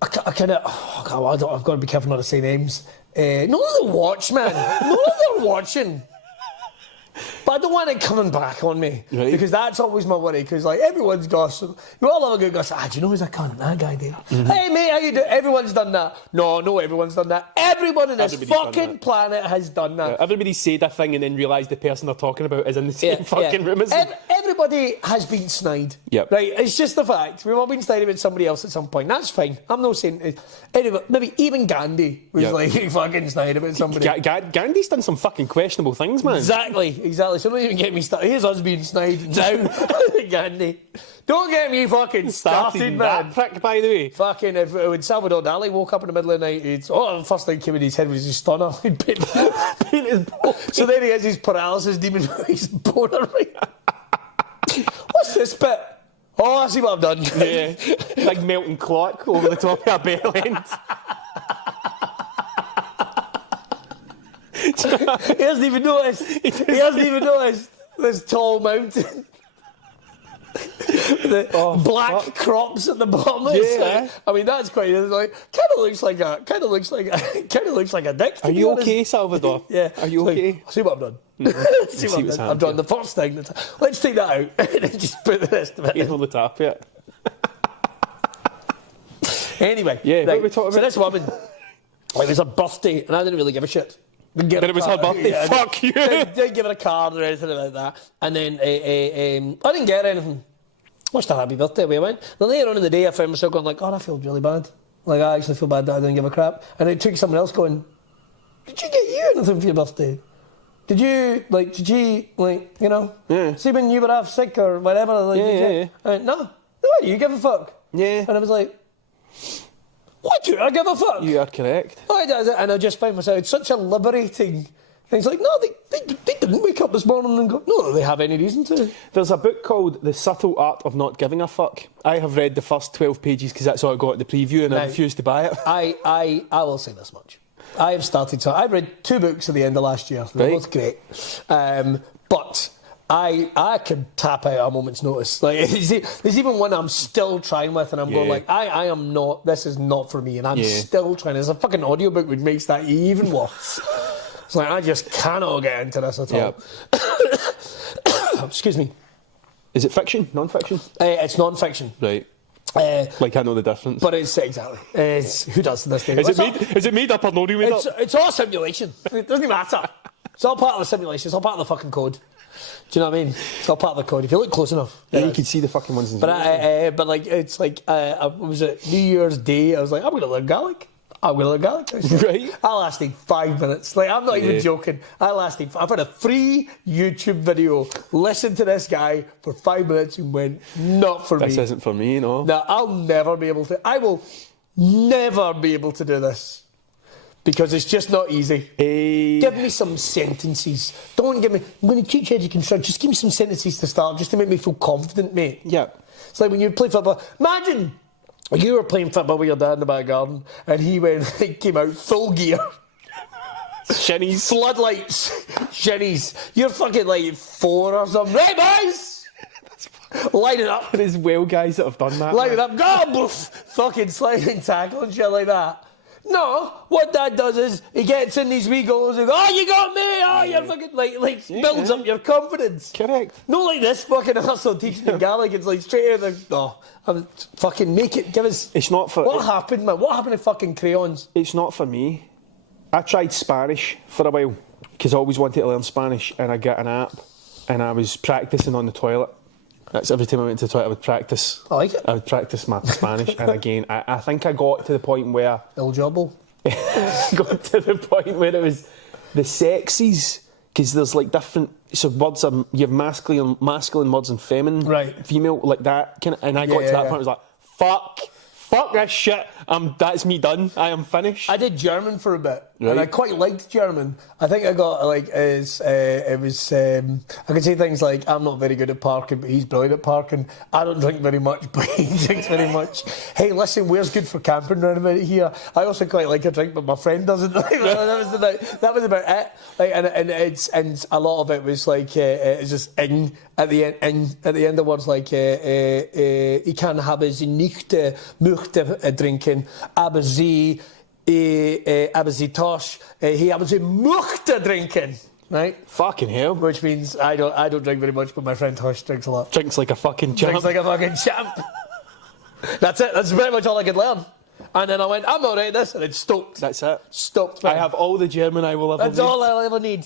kind of. Oh God, I've got to be careful not to say names. None of them watch, man. None of them watching. But I don't want it coming back on me. Right. Because that's always my worry. Because, like, everyone's gossip. You all have a good gossip. Do you know who's a cunt? That guy there. Hey, mate, how you doing? Everyone's done that. No, everyone's done that. Everyone on this fucking planet has done that. Yeah, everybody said a thing and then realised the person they're talking about is in the same fucking room as them. Everybody has been snide. Yep. Right? It's just the fact. We've all been snide about somebody else at some point. That's fine. I'm not saying... Anyway, maybe even Gandhi was like fucking snide about somebody. Gandhi's done some fucking questionable things, man. Exactly. So don't even get me started. Here's us being snide now. Gandhi. Don't get me fucking started, man. That prick, by the way. Fucking, when Salvador Dali woke up in the middle of the night, the first thing came in his head was his stunner. He'd paint his So then he has his paralysis demon with his boner right. What's this bit? Oh, I see what I've done. Yeah. Like melting clock over the top of a bell end. He hasn't even noticed. This tall mountain. The black crops at the bottom. Yeah. I mean, that's quite like kind of looks like a dick. Are you okay, Salvador? Yeah. Are you okay? See what I've done. See what I've done. I've done the first thing. Let's take that out and then just put the rest of it in. Hold the tap, yeah. Anyway, yeah. Right, what are we talking so about? this woman, it was her birthday, and I didn't really give a shit. But it was her birthday. Yeah, Fuck you. Didn't give her a card or anything like that. And then I didn't get her anything. Wished her happy birthday, away I went. Then later on in the day, I found myself going like, God, I feel really bad. Like, I actually feel bad that I didn't give a crap. And it took someone else going, did you get you anything for your birthday? Did you, you know, see when you were half sick or whatever? Like, yeah. I went, no, you give a fuck. Yeah. And I was like, why do I give a fuck? You are correct. And I just found myself, it's such a liberating thing. It's like, no, they didn't wake up this morning and go, no, they have any reason to. There's a book called The Subtle Art of Not Giving a Fuck. I have read the first 12 pages because that's all I got at the preview and I refused to buy it. I will say this much. I have started to. I read 2 books at the end of last year. They're both great. But I can tap out at a moment's notice. Like, there's even one I'm still trying with, and I'm going like, I am not. This is not for me, and I'm still trying. There's a fucking audiobook which makes that even worse. It's like I just cannot get into this at all. Excuse me. Is it fiction? Non-fiction? It's non-fiction. Right. Like I know the difference. But it's exactly. Who does this thing? Is it made up or not made up? It's all simulation. It doesn't matter. It's all part of the simulation. It's all part of the fucking code. Do you know what I mean? It's all part of the code. If you look close enough. Yeah, you can see the fucking ones. But like, it's like, was it New Year's Day? I was like, I'm going to learn Gaelic. Right. I lasted 5 minutes. Like, I'm not even joking. I've had a free YouTube video. Listened to this guy for 5 minutes and went, not for me. This isn't for me, no. No, I'll never be able to. I will never be able to do this. Because it's just not easy. Give me some sentences. Don't give me... I'm going to teach you how to construct. Just give me some sentences to start, just to make me feel confident, mate. Yeah. It's like when you play football. Imagine you were playing football with your dad in the back garden, and he came out full gear. Shinnies. Floodlights. Shinnies. You're fucking like 4 or something. Right, boys? Line it up. There's well guys that have done that. Line it up. Go! Fucking sliding tackle and shit like that. No, what Dad does is he gets in these wee goals and goes, oh, you got me! Oh, you're fucking like builds up your confidence. Correct. Not like this fucking arsehole teaching in Gaelic. It's like straight out of the... No, fucking make it. Give us... It's not for... What happened, man? What happened to fucking crayons? It's not for me. I tried Spanish for a while because I always wanted to learn Spanish, and I got an app and I was practising on the toilet. That's every time I went to the toilet, I would practice. I like it. I would practice my Spanish, and again, I think I got to the point where... El Jobbo. got to the point where it was the sexes, because there's like different... So words are... You have masculine words and feminine. Right. Female, like that. And I got to that point, I was like, fuck this shit. That's me done. I am finished. I did German for a bit, Right. and I quite liked German. I think I got I could say things like, I'm not very good at parking, but he's brilliant at parking. I don't drink very much, but he drinks very much. Hey, listen, where's good for camping round about here? I also quite like a drink, but my friend doesn't. That was about it. Like, and a lot of it was like it's just ing at the end of words, like ich kann habe sie nicht möchte trinken, aber sie Tosh, he haben sie möchte trinken. Right? Fucking hell. Which means I don't drink very much, but my friend Tosh drinks a lot. Drinks like a fucking champ. Drinks like a fucking champ. That's it. That's pretty much all I could learn. And then I went, I'm not right at this, and it stopped. That's it. Stopped. I have all the German I will ever need. That's all I'll ever need.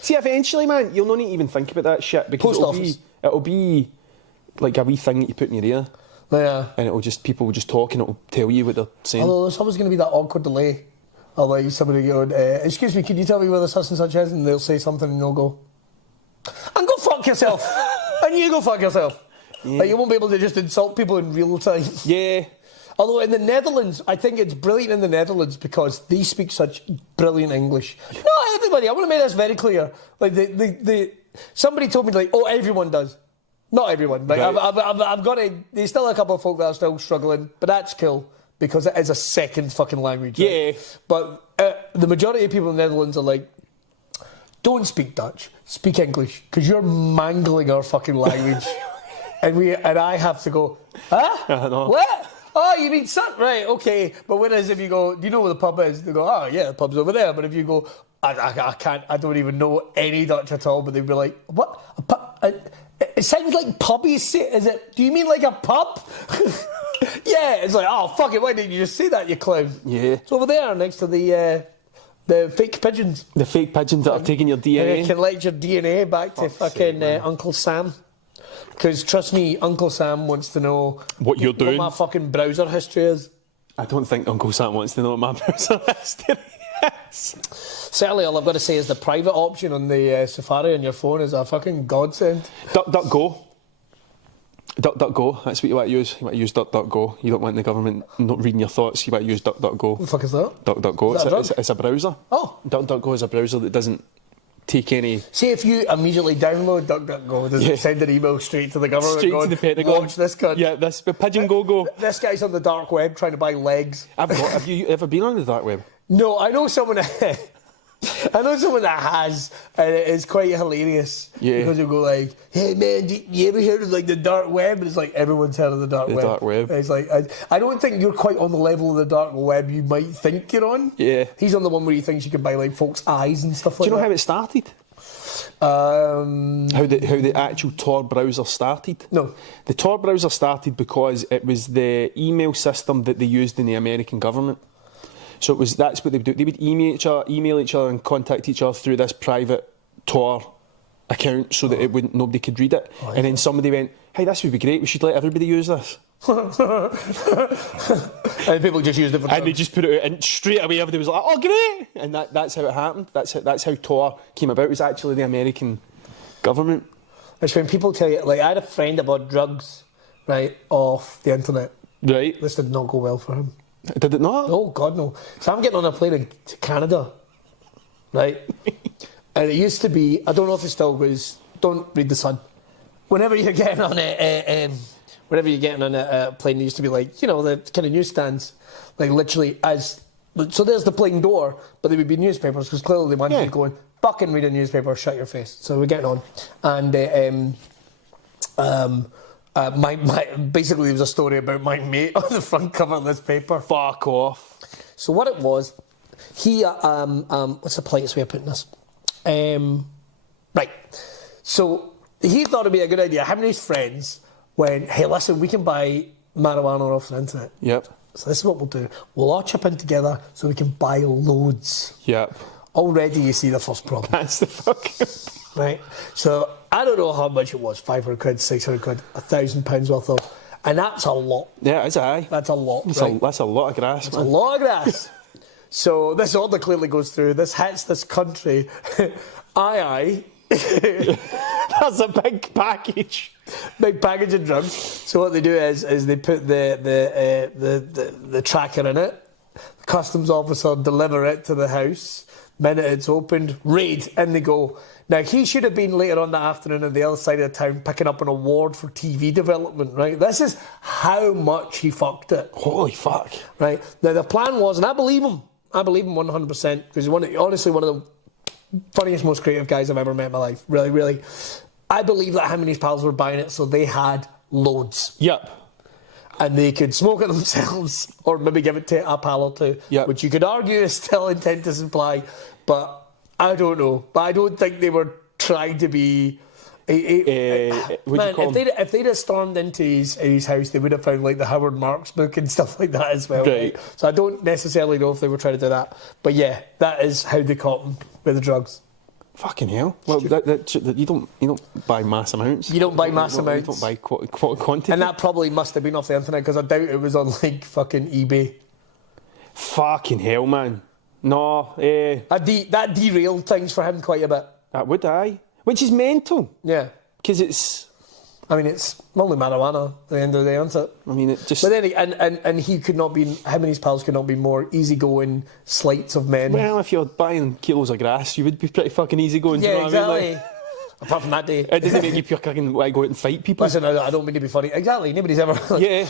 See, eventually, man, you'll not need to even think about that shit because it'll be like a wee thing that you put in your ear. Yeah. And people will just talk and it'll tell you what they're saying. Although there's always going to be that awkward delay. Or like somebody going, excuse me, can you tell me where the such and such is? And they'll say something and they'll go, and go fuck yourself. And you go fuck yourself. Yeah. Like, you won't be able to just insult people in real time. Yeah. Although in the Netherlands, I think it's brilliant in the Netherlands because they speak such brilliant English. Not everybody. I want to make this very clear. Like somebody told me like, oh, everyone does. Not everyone. Like right. I've got to. There's still a couple of folk that are still struggling, but that's cool because it is a second fucking language. Right? Yeah. But the majority of people in the Netherlands are like, don't speak Dutch, speak English because you're mangling our fucking language, and I have to go, huh? What? Oh, you mean son? Right, okay. But whereas if you go, do you know where the pub is? They go, oh yeah, the pub's over there. But if you go, I can't, I don't even know any Dutch at all. But they'd be like, what? It sounds like pubby. Is it? Do you mean like a pub? Yeah. It's like, oh fuck it. Why didn't you just say that, you clown? Yeah. It's over there next to the fake pigeons. The fake pigeons that are taking your DNA. You collect your DNA back to fucking Uncle Sam. Because trust me, Uncle Sam wants to know what you're doing. What my fucking browser history is. I don't think Uncle Sam wants to know what my browser history is. Certainly, all I've got to say is the private option on the Safari on your phone is a fucking godsend. DuckDuckGo. DuckDuckGo. That's what you want to use. You want to use DuckDuckGo. You don't want the government not reading your thoughts. You want to use DuckDuckGo. What the fuck is that? DuckDuckGo. It's a browser. Oh. DuckDuckGo is a browser that doesn't take any. See, if you immediately download DuckDuckGo, does it send an email straight to the government? Straight to the Pentagon. Watch this cunt. Yeah, this Pigeon Go. This guy's on the dark web trying to buy legs. Have you ever been on the dark web? No, I know someone. I know someone that has, and it is quite hilarious. Yeah. Because you'll go like, "Hey man, you ever heard of like the dark web?" And it's like everyone's heard of the dark web. The dark web. And it's like I don't think you're quite on the level of the dark web you might think you're on. Yeah. He's on the one where he thinks you can buy like folks' eyes and stuff like that. Do you know how it started? How the actual Tor browser started? No. The Tor browser started because it was the email system that they used in the American government. So that's what they would do. They would email each other and contact each other through this private Tor account so that nobody could read it. And then somebody went, hey, this would be great, we should let everybody use this. And people just used it for And they just put it out and straight away everybody was like, oh great! And that's how it happened. That's how Tor came about. It was actually the American government. It's when people tell you, like I had a friend that bought drugs, right, off the internet. Right. This did not go well for him. Did it not? Oh, God, no. So I'm getting on a plane to Canada, right? And it used to be, I don't know if it still was, don't read the Sun. Whenever you're getting on a plane, it used to be like, you know, the kind of newsstands, like literally so there's the plane door, but there would be newspapers, because clearly they wanted you going, fucking read a newspaper, shut your face. So we're getting on. And, basically there was a story about my mate on the front cover of this paper. Fuck off. So what it was, he what's the politest way of putting this? Right. So he thought it'd be a good idea. Him and his friends went, hey, listen, we can buy marijuana off the internet. Yep. So this is what we'll do. We'll all chip in together so we can buy loads. Yep. Already you see the first problem. That's the fucking right. So I don't know how much it was, 500 quid, 600 quid, £1,000 worth of, and that's a lot. Yeah, it's aye. That's a lot. That's a lot of grass. It's a lot of grass. So this order clearly goes through. This hits this country. Aye. There's a big package. Big package of drugs. So what they do is they put the tracker in it. The customs officer deliver it to the house. Minute it's opened, raid, in they go. Now, he should have been later on that afternoon on the other side of town picking up an award for TV development, right? This is how much he fucked it. Holy fuck. Right? Now, the plan was, and I believe him 100%, because he's honestly one of the funniest, most creative guys I've ever met in my life. Really, really. I believe that him and his pals were buying it, so they had loads. Yep. And they could smoke it themselves or maybe give it to a pal or two, which you could argue is still intent to supply, but I don't know. But I don't think they were trying to be... if they'd have stormed into his house, they would have found like the Howard Marks book and stuff like that as well. Right. So I don't necessarily know if they were trying to do that. But yeah, that is how they caught him with the drugs. Fucking hell! Well, you don't buy mass amounts. You don't buy mass amounts. You don't buy quantity. And that probably must have been off the internet, because I doubt it was on like fucking eBay. Fucking hell, man! No, that derailed things for him quite a bit. That would which is mental. Yeah, because it's only marijuana at the end of the day, isn't it? I mean, it just... But then, and he could not be... Him and his pals could not be more easygoing sleights of men. Well, if you're buying kilos of grass, you would be pretty fucking easygoing. Yeah, you know exactly. What I mean? Apart from that day. It doesn't make you fucking want to go out and fight people. Listen, I don't mean to be funny. Exactly, nobody's ever... Yeah.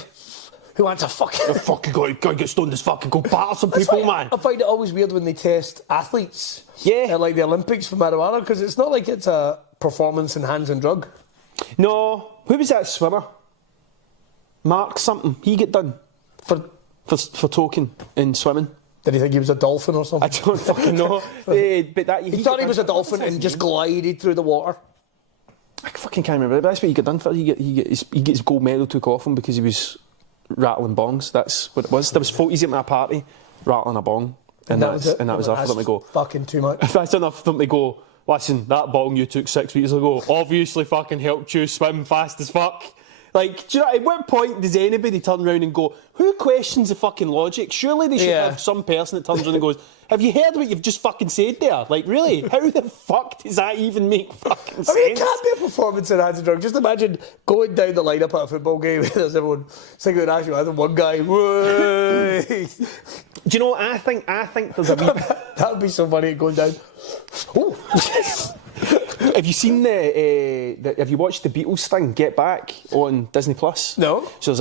Who wants a fucking... fucking got to get stoned as fucking go batter some people, man. I find it always weird when they test athletes. Yeah. At like the Olympics for marijuana, because it's not like it's a performance-enhancing drug. No. Who was that swimmer? Mark something. He get done for token in swimming. Did he think he was a dolphin or something? I don't fucking know. But that he thought he was a dolphin and just glided through the water. I fucking can't remember. But that's what he got done for. He get his gold medal took off him because he was rattling bongs. That's what it was. There was 40s at my party rattling a bong, and that was enough for them to go. Fucking too much. That's enough for them to go. Listen, that bong you took 6 weeks ago obviously fucking helped you swim fast as fuck. Like, do you know, at what point does anybody turn around and go, who questions the fucking logic? Surely they should have some person that turns around and goes, have you heard what you've just fucking said there? Like, really? How the fuck does that even make fucking sense? I mean, it can't be a performance-enhancing drug. Just imagine going down the lineup at a football game and there's everyone singing the national anthem, one guy, do you know what I think? I think there's a wee... That would be so funny going down. Oh. Have you seen have you watched the Beatles thing, Get Back, on Disney Plus? No. So there's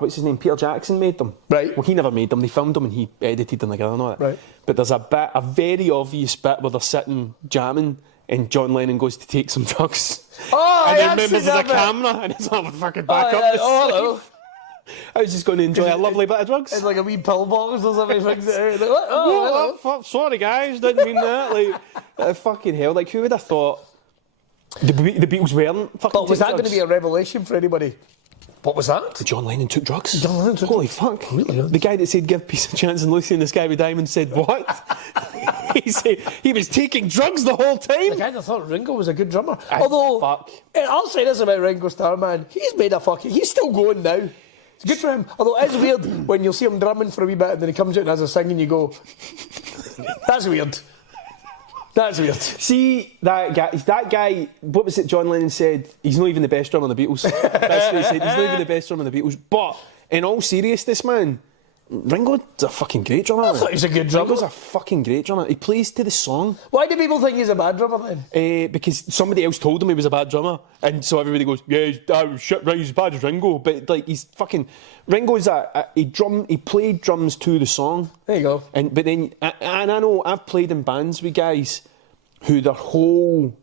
what's his name? Peter Jackson made them. Right. Well, he never made them. They filmed them and he edited them together and all that. Right. But there's a very obvious bit where they're sitting jamming and John Lennon goes to take some drugs. Oh, and then remembers there's a camera and it's all fucking back up. Hello. I was just going to enjoy a lovely bit of drugs. It's like a wee pill box or something. Sorry guys, didn't mean that. Like, fucking hell. Like, who would have thought the Beatles weren't fucking... But was that going to be a revelation for anybody? What was that? John Lennon took drugs. John Lennon took Holy fuck. Really? The guy that said give peace a chance and Lucy and the Sky with Diamonds said what? He said he was taking drugs the whole time. The guy that thought Ringo was a good drummer. Although, I'll say this about Ringo Starr, man. He's still going now. It's good for him. Although it is weird when you'll see him drumming for a wee bit and then he comes out and has a sing and you go, that's weird. That's weird. See, that guy, what was it John Lennon said? He's not even the best drummer in the Beatles. That's what he said. He's not even the best drummer in the Beatles. But in all seriousness, man, Ringo's a fucking great drummer. I thought he was a good drummer. Ringo's a fucking great drummer. He plays to the song. Why do people think he's a bad drummer then? Because somebody else told him he was a bad drummer, and so everybody goes, "Yeah, he's as bad as Ringo." But like, he's fucking Ringo's he played drums to the song. There you go. But then I know I've played in bands with guys who their whole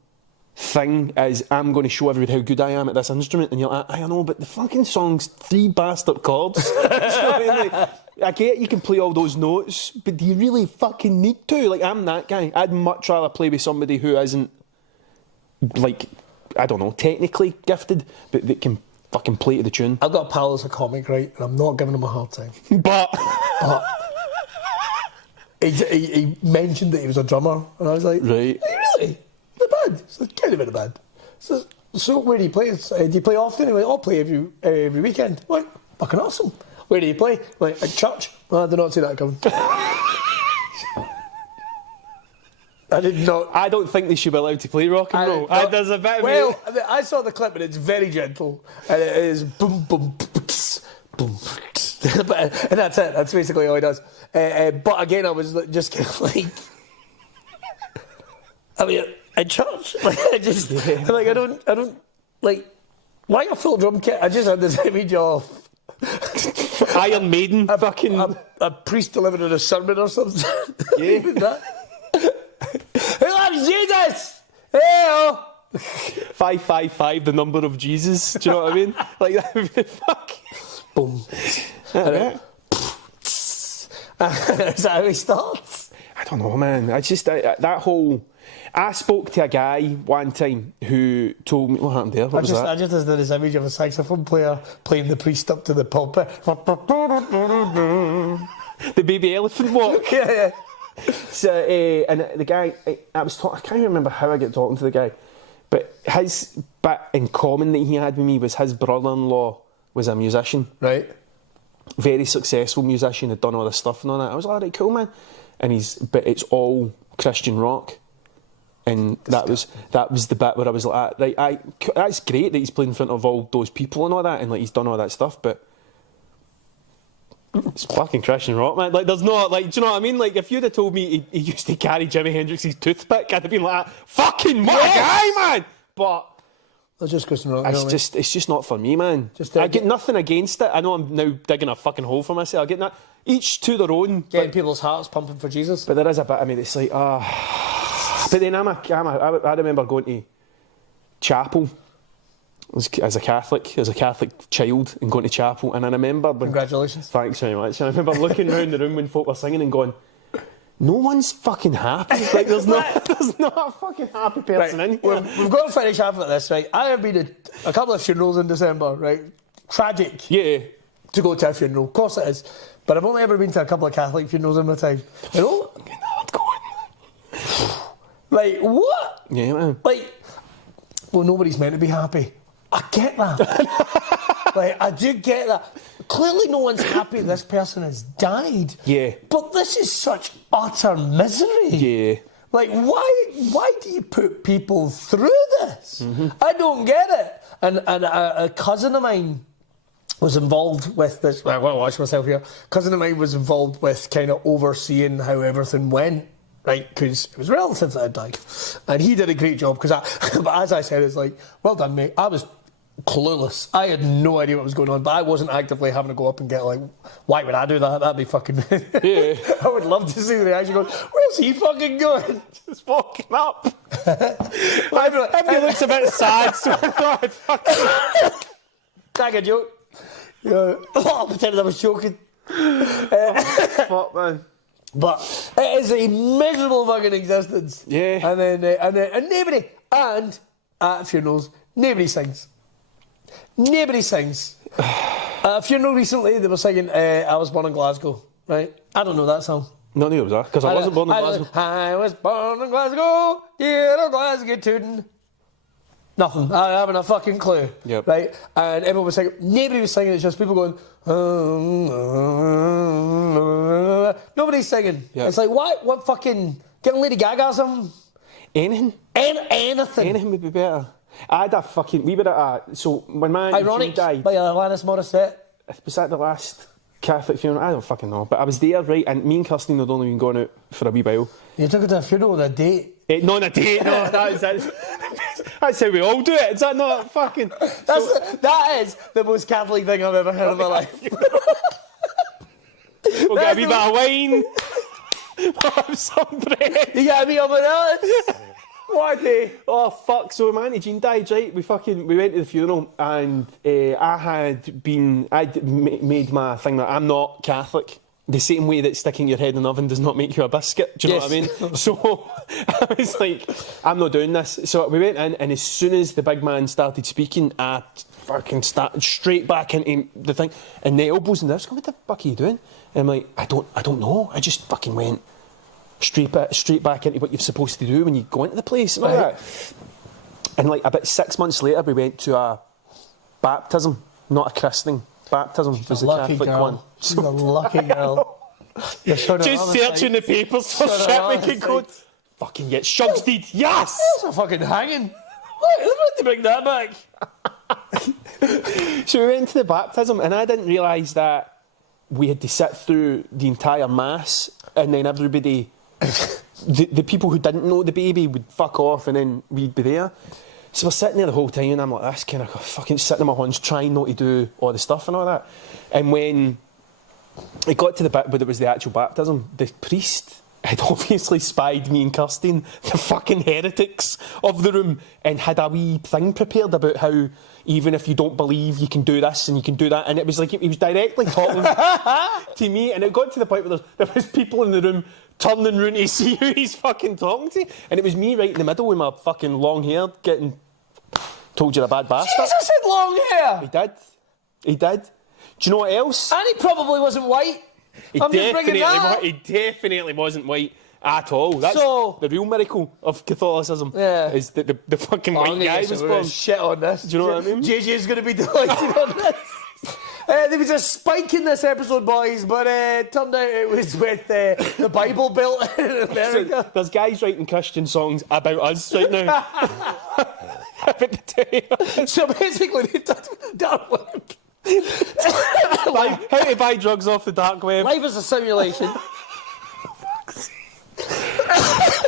thing is, I'm going to show everybody how good I am at this instrument, and you're like, I know, but the fucking song's 3 bastard chords. So, I mean, like, I get you can play all those notes, but do you really fucking need to? Like, I'm that guy. I'd much rather play with somebody who isn't, like, I don't know, technically gifted, but that can fucking play to the tune. I've got a pal as a comic, right, and I'm not giving him a hard time. But he mentioned that he was a drummer, and I was like, right. Are you really? In a band? It's kind of in a band. So where do you play? Do you play often? He went, I'll play every weekend. Like, fucking awesome. Where do you play? Like, at church? Well, I did not see that coming. I did not. I don't think they should be allowed to play rock and roll. There's a bit of Well, I saw the clip and it's very gentle. And it is boom, boom, tss, boom, tss. And that's it. That's basically all he does. But again, I was just kind of like... I mean, in church, like, I don't, like, why a full drum kit? I just had this image of... Iron Maiden, a priest delivering a sermon or something. Yeah. Even that. Who loves Jesus? Hey-oh. 555, the number of Jesus. Do you know what I mean? Like that would be fuck. Boom. Is that how he starts? I don't know, man. I just that whole. I spoke to a guy one time who told me what happened there. What was that? I just had this image of a saxophone player playing the priest up to the pulpit. The baby elephant walk. Yeah. So, and the guy, I can't remember how I got talking to the guy, but his bit in common that he had with me was his brother-in-law was a musician. Right. Very successful musician, had done all this stuff and all that. I was like, all right, cool, man. But it's all Christian rock. And that was the bit where I was like, right, that's great that he's playing in front of all those people and all that, and like he's done all that stuff, but it's fucking Christian rock, man. Like, there's no, like, do you know what I mean? Like, if you'd have told me he used to carry Jimi Hendrix's toothpick, I'd have been like, fucking what a guy, man. But that's just Christian rock. It's just not for me, man. I get nothing against it. I know I'm now digging a fucking hole for myself. I get that. Each to their own. Getting people's hearts pumping for Jesus. But there is a bit of me that's like, But then I remember going to chapel as a Catholic child and going to chapel, and I remember... Congratulations. Thanks very much. I remember looking around the room when folk were singing and going, no one's fucking happy. Like, there's not a fucking happy person in here. We've got to finish off with this, right? I have been to a couple of funerals in December, right? Tragic. Yeah. To go to a funeral. Of course it is. But I've only ever been to a couple of Catholic funerals in my time. You know? Like, what? Yeah, man. Like, well, nobody's meant to be happy. I get that. Like, I do get that. Clearly no one's happy this person has died. Yeah. But this is such utter misery. Yeah. Like, why do you put people through this? Mm-hmm. I don't get it. And a cousin of mine was involved with this. I want to watch myself here. Cousin of mine was involved with kind of overseeing how everything went. Right, because it was relatives that had died. And he did a great job, but as I said, it's like, well done, mate. I was clueless. I had no idea what was going on, but I wasn't actively having to go up and get like, why would I do that? That'd be fucking... Yeah. I would love to see the reaction going, where's he fucking going? Just walking up. Everybody looks a bit sad, so I thought I'd fucking... Tag a joke. Yeah. Oh, I pretended I was joking. Fuck, man. But it is a miserable fucking existence. Yeah. And nobody, and at funerals, nobody sings. Nobody sings. At a funeral recently, they were singing I Was Born in Glasgow, right? I don't know that song. No, neither was I, because I wasn't born in Glasgow. I was born in Glasgow, dear old Glasgow tootin'. Nothing. I haven't a fucking clue. Yep. Right? And everyone was singing. Nobody was singing. It's just people going. Nobody's singing. Yep. It's like, what fucking... Getting Lady Gaga or something? Anything. Anything. Anything would be better. I had a fucking... We were at a... So, when my Ironic died... by Alanis Morissette. Was that the last Catholic funeral? I don't fucking know. But I was there, right? And me and Kirsten had only been going out for a wee while. You took her to a funeral on a date? Not on a date, no. That's how we all do it. Is that not fucking... That is the most Catholic thing I've ever heard in my life. We'll get a wee bit of wine. We'll have some bread. You got me on my nuts. What a day. Oh, fuck. So my Auntie Jean died, right? We went to the funeral and I'd made my thing that I'm not Catholic. The same way that sticking your head in the oven does not make you a biscuit. Do you know what I mean? So I was like, I'm not doing this. So we went in, and as soon as the big man started speaking, I fucking started straight back into the thing. And the elbows and this, what the fuck are you doing? And I'm like, I don't know. I just fucking went straight back into what you're supposed to do when you go into the place and all that. And like about 6 months later, we went to a baptism, not a christening. Baptism was the Catholic one. She's a lucky girl. Just searching the papers for shit we could go. fucking get Shugsted. Yes! That's a fucking hanging. Look, they're about to bring that back. So we went to the baptism, and I didn't realise that we had to sit through the entire mass, and then everybody, the people who didn't know the baby would fuck off, and then we'd be there. So we're sitting there the whole time, and I'm like, this kind of fucking sitting on my hands, trying not to do all the stuff and all that. And when it got to the bit where it was the actual baptism, the priest had obviously spied me and Kirsten, the fucking heretics of the room, and had a wee thing prepared about how even if you don't believe, you can do this and you can do that. And it was like he was directly talking to me, and it got to the point where there was people in the room turning round to see who he's fucking talking to, and it was me right in the middle with my fucking long hair getting told you're a bad bastard. Jesus had long hair. He did. Do you know what else? And he probably wasn't white. He definitely wasn't white at all. That's the real miracle of Catholicism. Yeah. Is that the fucking white guy was born. Shit on this. Do you know what I mean? JJ's going to be delighted on this. There was a spike in this episode, boys, but it turned out it was with the Bible Belt in America. So there's guys writing Christian songs about us right now. So basically, they've done the dark web. How to buy drugs off the dark web. Life is a simulation.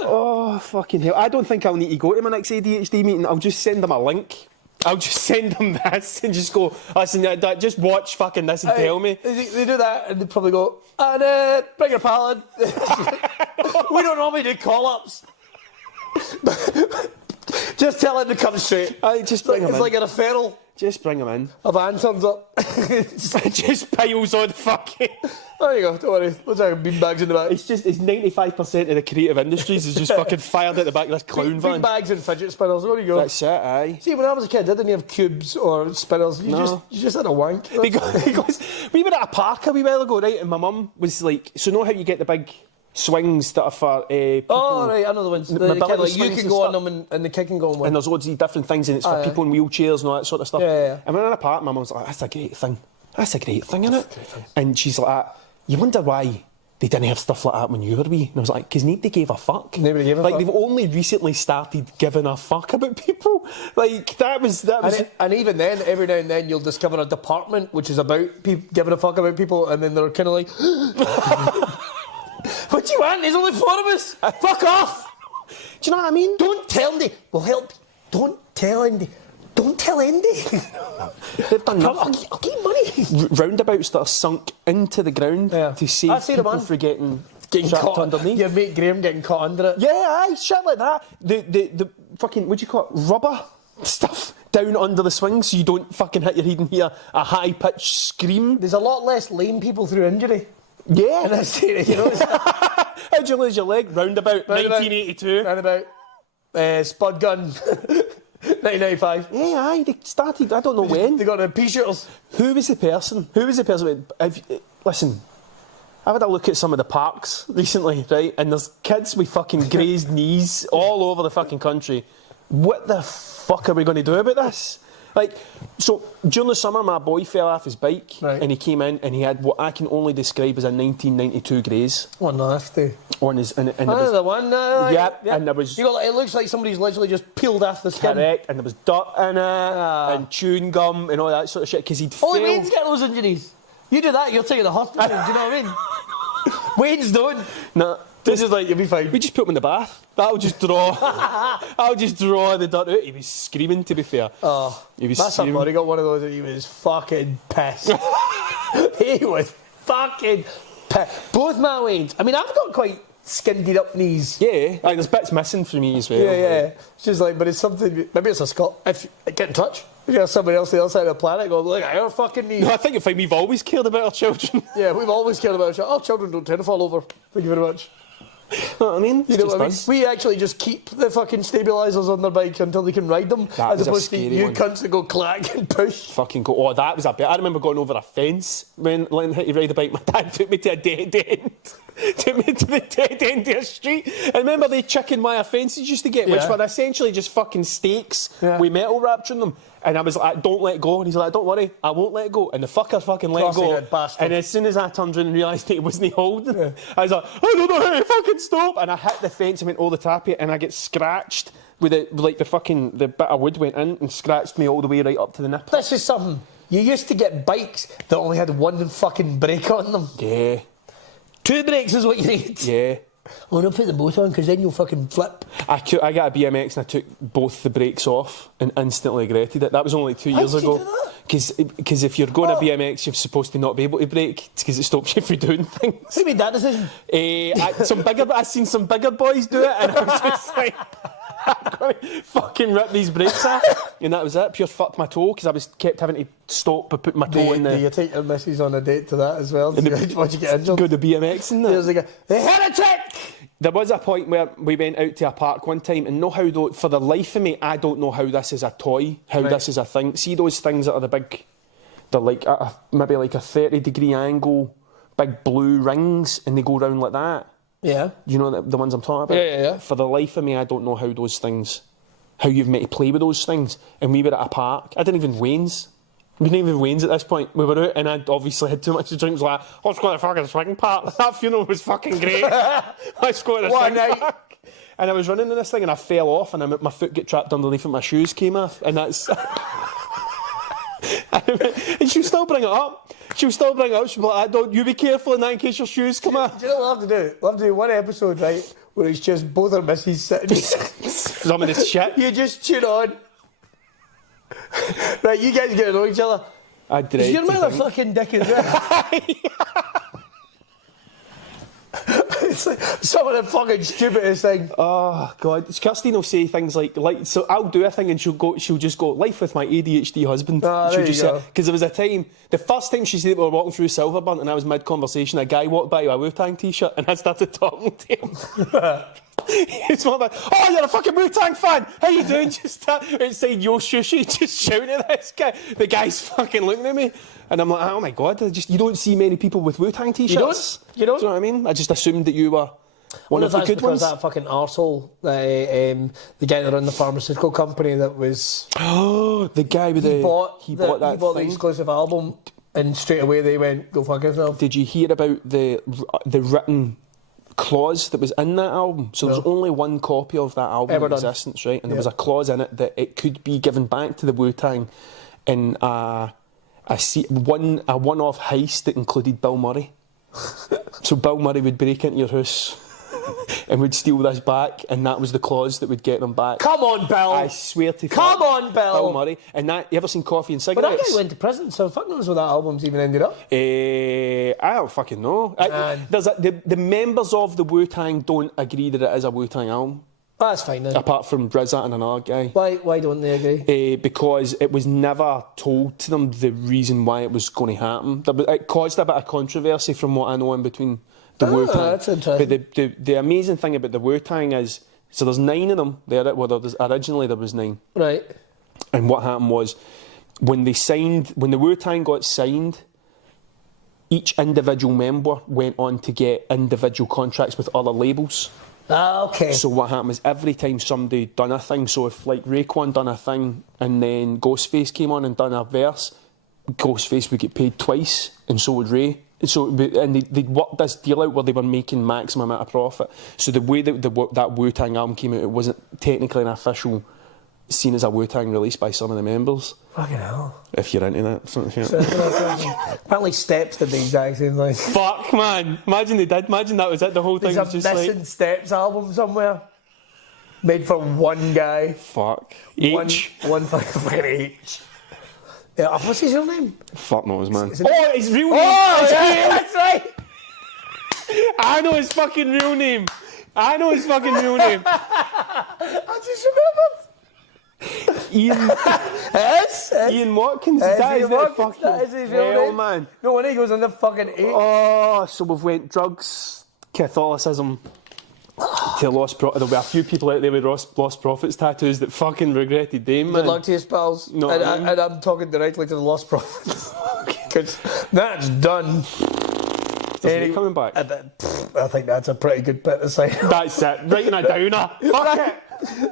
Oh, fucking hell. I don't think I'll need to go to my next ADHD meeting. I'll just send them a link. I'll just send them this and just go, listen, just watch fucking this and tell me. They do that and they probably go, and bring your pal in. We don't normally do call-ups. Just tell him to come straight. Just bring him in. It's like a referral. Just bring him in. A van turns up. Just piles on fucking... There you go, don't worry. We'll take beanbags in the back. It's 95% of the creative industries is just fucking fired at the back of this clown van. Beanbags and fidget spinners, there you go. That's it, aye. See, when I was a kid, I didn't have cubes or spinners. You just had a wank. Because we were at a park a wee while ago, right, and my mum was like, so know how you get the big swings that are for people... Oh, right, I know the ones. Like you can go on them and the kid can go on one. And there's loads of different things, and it's for people in wheelchairs and all that sort of stuff. Yeah. And when we were in a park, my mum was like, that's a great thing. That's a great thing, innit? And she's like, you wonder why they didn't have stuff like that when you were wee? And I was like, because nobody gave a fuck. Nobody gave a fuck. Like, they've only recently started giving a fuck about people. Like, that was... And even then, every now and then, you'll discover a department which is about giving a fuck about people, and then they're kind of like... What do you want? There's only 4 of us. Fuck off. Do you know what I mean? Don't tell Andy. We'll help. Don't tell Andy. Don't tell Andy. They've done nothing. I'll keep money. Roundabouts that are sunk into the ground to save people from getting trapped underneath. Your mate Graham getting caught under it. Yeah, aye, shit like that. The fucking, what do you call it, rubber stuff down under the swing so you don't fucking hit your head and hear a high-pitched scream. There's a lot less lame people through injury. Yeah. And that's it, you know. How'd you lose your leg? Roundabout 1982. Roundabout. Spud gun. 1995. Yeah, aye, they started, I don't know when. They got the pea-shooters. Who was the person? Listen, I've had a look at some of the parks recently, right? And there's kids with fucking grazed knees all over the fucking country. What the fuck are we going to do about this? Like, so during the summer, my boy fell off his bike, and he came in and he had what I can only describe as a 1992 graze. Oh, nasty. On his, and there was was, the one. Yep, and there was. It looks like somebody's literally just peeled off the skin. Correct, and there was dirt in it, and chewing gum, and all that sort of shit, because he'd failed. Only Wayne's get those injuries. You do that, you'll take it to the hospital. Do you know what I mean? Wayne's don't. No. This is like, you'll be fine. We just put him in the bath. That'll just draw. I'll just draw the dirt out. He was screaming, to be fair. Oh, he was that's screaming. Somebody got one of those and he was fucking pissed. He was fucking pissed. Both my Waynes. I mean, I've got quite skinned up knees. Yeah, like there's bits missing from me as well. Yeah. It's just like, but it's something, maybe it's a skull. If get in touch. If you have somebody else on the other side of the planet going, look at our fucking knees. No, I think we've always cared about our children. Yeah, we've always cared about our children. Our children don't tend to fall over. Thank you very much. Know what I mean? You know what I mean? We actually just keep the fucking stabilisers on their bike until they can ride them, as opposed to you cunts that go clack and push. Fucking go! Oh, that was a bit. I remember going over a fence when learning how to ride a bike. My dad took me to a dead end. took me to the dead end of a street. And remember the chicken wire fences used to get, which were essentially just fucking stakes with metal wrapped in them. And I was like, don't let go. And he's like, don't worry, I won't let go. And the fucker fucking let go. And as soon as I turned around and realised he wasn't holding, I was like, I don't know how to fucking stop. And I hit the fence and went all the tappy, and I get scratched with it, like the bit of wood went in and scratched me all the way right up to the nipple. This is something. You used to get bikes that only had one fucking brake on them. Yeah. 2 brakes is what you need. Yeah. Oh, no, put the both on, because then you'll fucking flip. I got a BMX and I took both the brakes off and instantly regretted it. That was only 2 years ago. Because if you're going to BMX, you're supposed to not be able to brake because it stops you from doing things. Who made that decision? I seen some bigger boys do it, and I was just like, I'm going to fucking rip these brakes off. And that was it. Pure fucked my toe because I was kept having to stop and put my toe in the... Do you take your missus on a date to that as well? Once you get injured? Go to BMX and that. There's like the heretic! There was a point where we went out to a park one time, and for the life of me, I don't know how this is a toy, this is a thing. See those things that are the big, they're like maybe like a 30-degree angle, big blue rings, and they go round like that. Yeah. You know the ones I'm talking about? Yeah. For the life of me, I don't know how you've meant to play with those things. And we were at a park. I didn't even Wayne's. We didn't even Wayne's at this point. We were out, and I obviously had too much to drink. I was like, let's go to the fucking swing park. That funeral was fucking great. Let's go to the swing park. And I was running in this thing, and I fell off, and my foot got trapped underneath, and my shoes came off. And that's... and she'll still bring it up. She'll be like, don't you be careful in that in case your shoes come off. Do you know what we'll have to do? We'll have to do one episode, right, where it's just both our missus sitting. Some of this shit. You just tune on. Right, you guys get to know each other. I dread your motherfucking dick as well. It's like some of the fucking stupidest thing. Oh God, Kirstine will say things like so I'll do a thing and she'll just go, life with my ADHD husband. She'll just say, because there was a time, the first time she said we were walking through Silverburn and I was mid conversation, a guy walked by with a Wu-Tang t-shirt and I started talking to him. He's like, oh, you're a fucking Wu-Tang fan. How you doing? Just outside Yo Sushi, just shouting at this guy. The guy's fucking looking at me. And I'm like, oh my God, you don't see many people with Wu-Tang t-shirts. You don't? Do you know what I mean? I just assumed that you were one of the good ones. That fucking arsehole, the guy that ran the pharmaceutical company that was... Oh, the guy with he bought the exclusive album, and straight away they went, go fuck yourself. Did you hear about the written clause that was in that album? So there's only one copy of that album in existence, right? And there was a clause in it that it could be given back to the Wu-Tang in a one-off heist that included Bill Murray. So Bill Murray would break into your house and would steal this back, and that was the clause that would get them back. Come on, Bill! I swear to Come on, Bill! Bill Murray. And that, you ever seen Coffee and Cigarettes? But that guy went to prison, so fuck knows where that album's even ended up. I don't fucking know. The members of the Wu-Tang don't agree that it is a Wu-Tang album. That's fine then. Apart from RZA and another guy. Why don't they agree? Because it was never told to them the reason why it was going to happen. It caused a bit of controversy from what I know in between the Wu-Tang. That's interesting. But the amazing thing about the Wu-Tang is, so there's 9 of them. Originally there was 9. Right. And what happened was, when the Wu-Tang got signed, each individual member went on to get individual contracts with other labels. Okay. So what happened was, every time somebody done a thing, so if like Raekwon done a thing and then Ghostface came on and done a verse, Ghostface would get paid twice, and so would Ray. And they'd worked this deal out where they were making maximum amount of profit. So the way that that Wu-Tang album came out, it wasn't technically an official seen as a Wu-Tang release by some of the members. Fucking hell. If you're into that sort of shit. Apparently Steps did the exact same thing. Fuck, man. Imagine they did. Imagine that was it. The whole thing was just like... There's a Missing Steps album somewhere. Made for one guy. Fuck. H. One fucking H. Yeah, what's his real name? Fuck knows, man. His real name? Oh, yeah, that's right. I know his fucking real name. I just remembered. Ian Watkins. That is his real name. Man. No, when he goes on the fucking H. Oh, so we've went drugs, Catholicism, to lost profits. There'll be a few people out there with lost profits tattoos that fucking regretted them, man. Good luck to his pals. No, and I'm talking directly to the lost profits. Because that's done. there's no coming back. I think that's a pretty good bit to say. That's it. Writing a downer. Fuck it.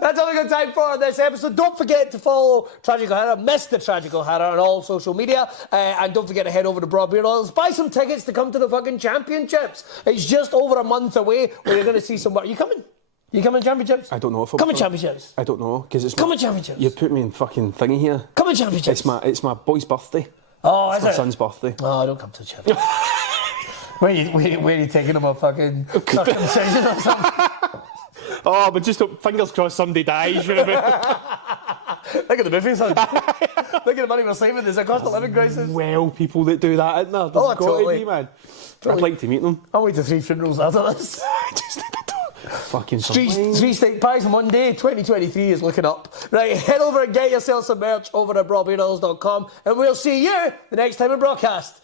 That's all we got time for on this episode. Don't forget to follow Tragic O'Hara, Mr. Tragic O'Hara on all social media. And don't forget to head over to Broad Beer Oils. Buy some tickets to come to the fucking championships. It's just over a month away where you're going to see some... Are you coming? You coming championships? I don't know if I'm coming championships. I don't know, because it's coming championships. You put me in fucking thingy here. Coming championships. It's my boy's birthday. Oh, it's my son's birthday. Oh, don't come to the championships. Where are you taking him a fucking circumcision or something? Oh, but just fingers crossed somebody dies. Look at the movie, son. Look at the money we're saving. There's a cost of living crisis. Well, people that do that, isn't there? There's got totally. to be, man. Totally. I'd like to meet them. I'll wait to 3 funerals after this. Fucking three steak pies in one day. 2023 is looking up. Right, head over and get yourself some merch over at brawlbeerals.com, and we'll see you the next time in Brawcast.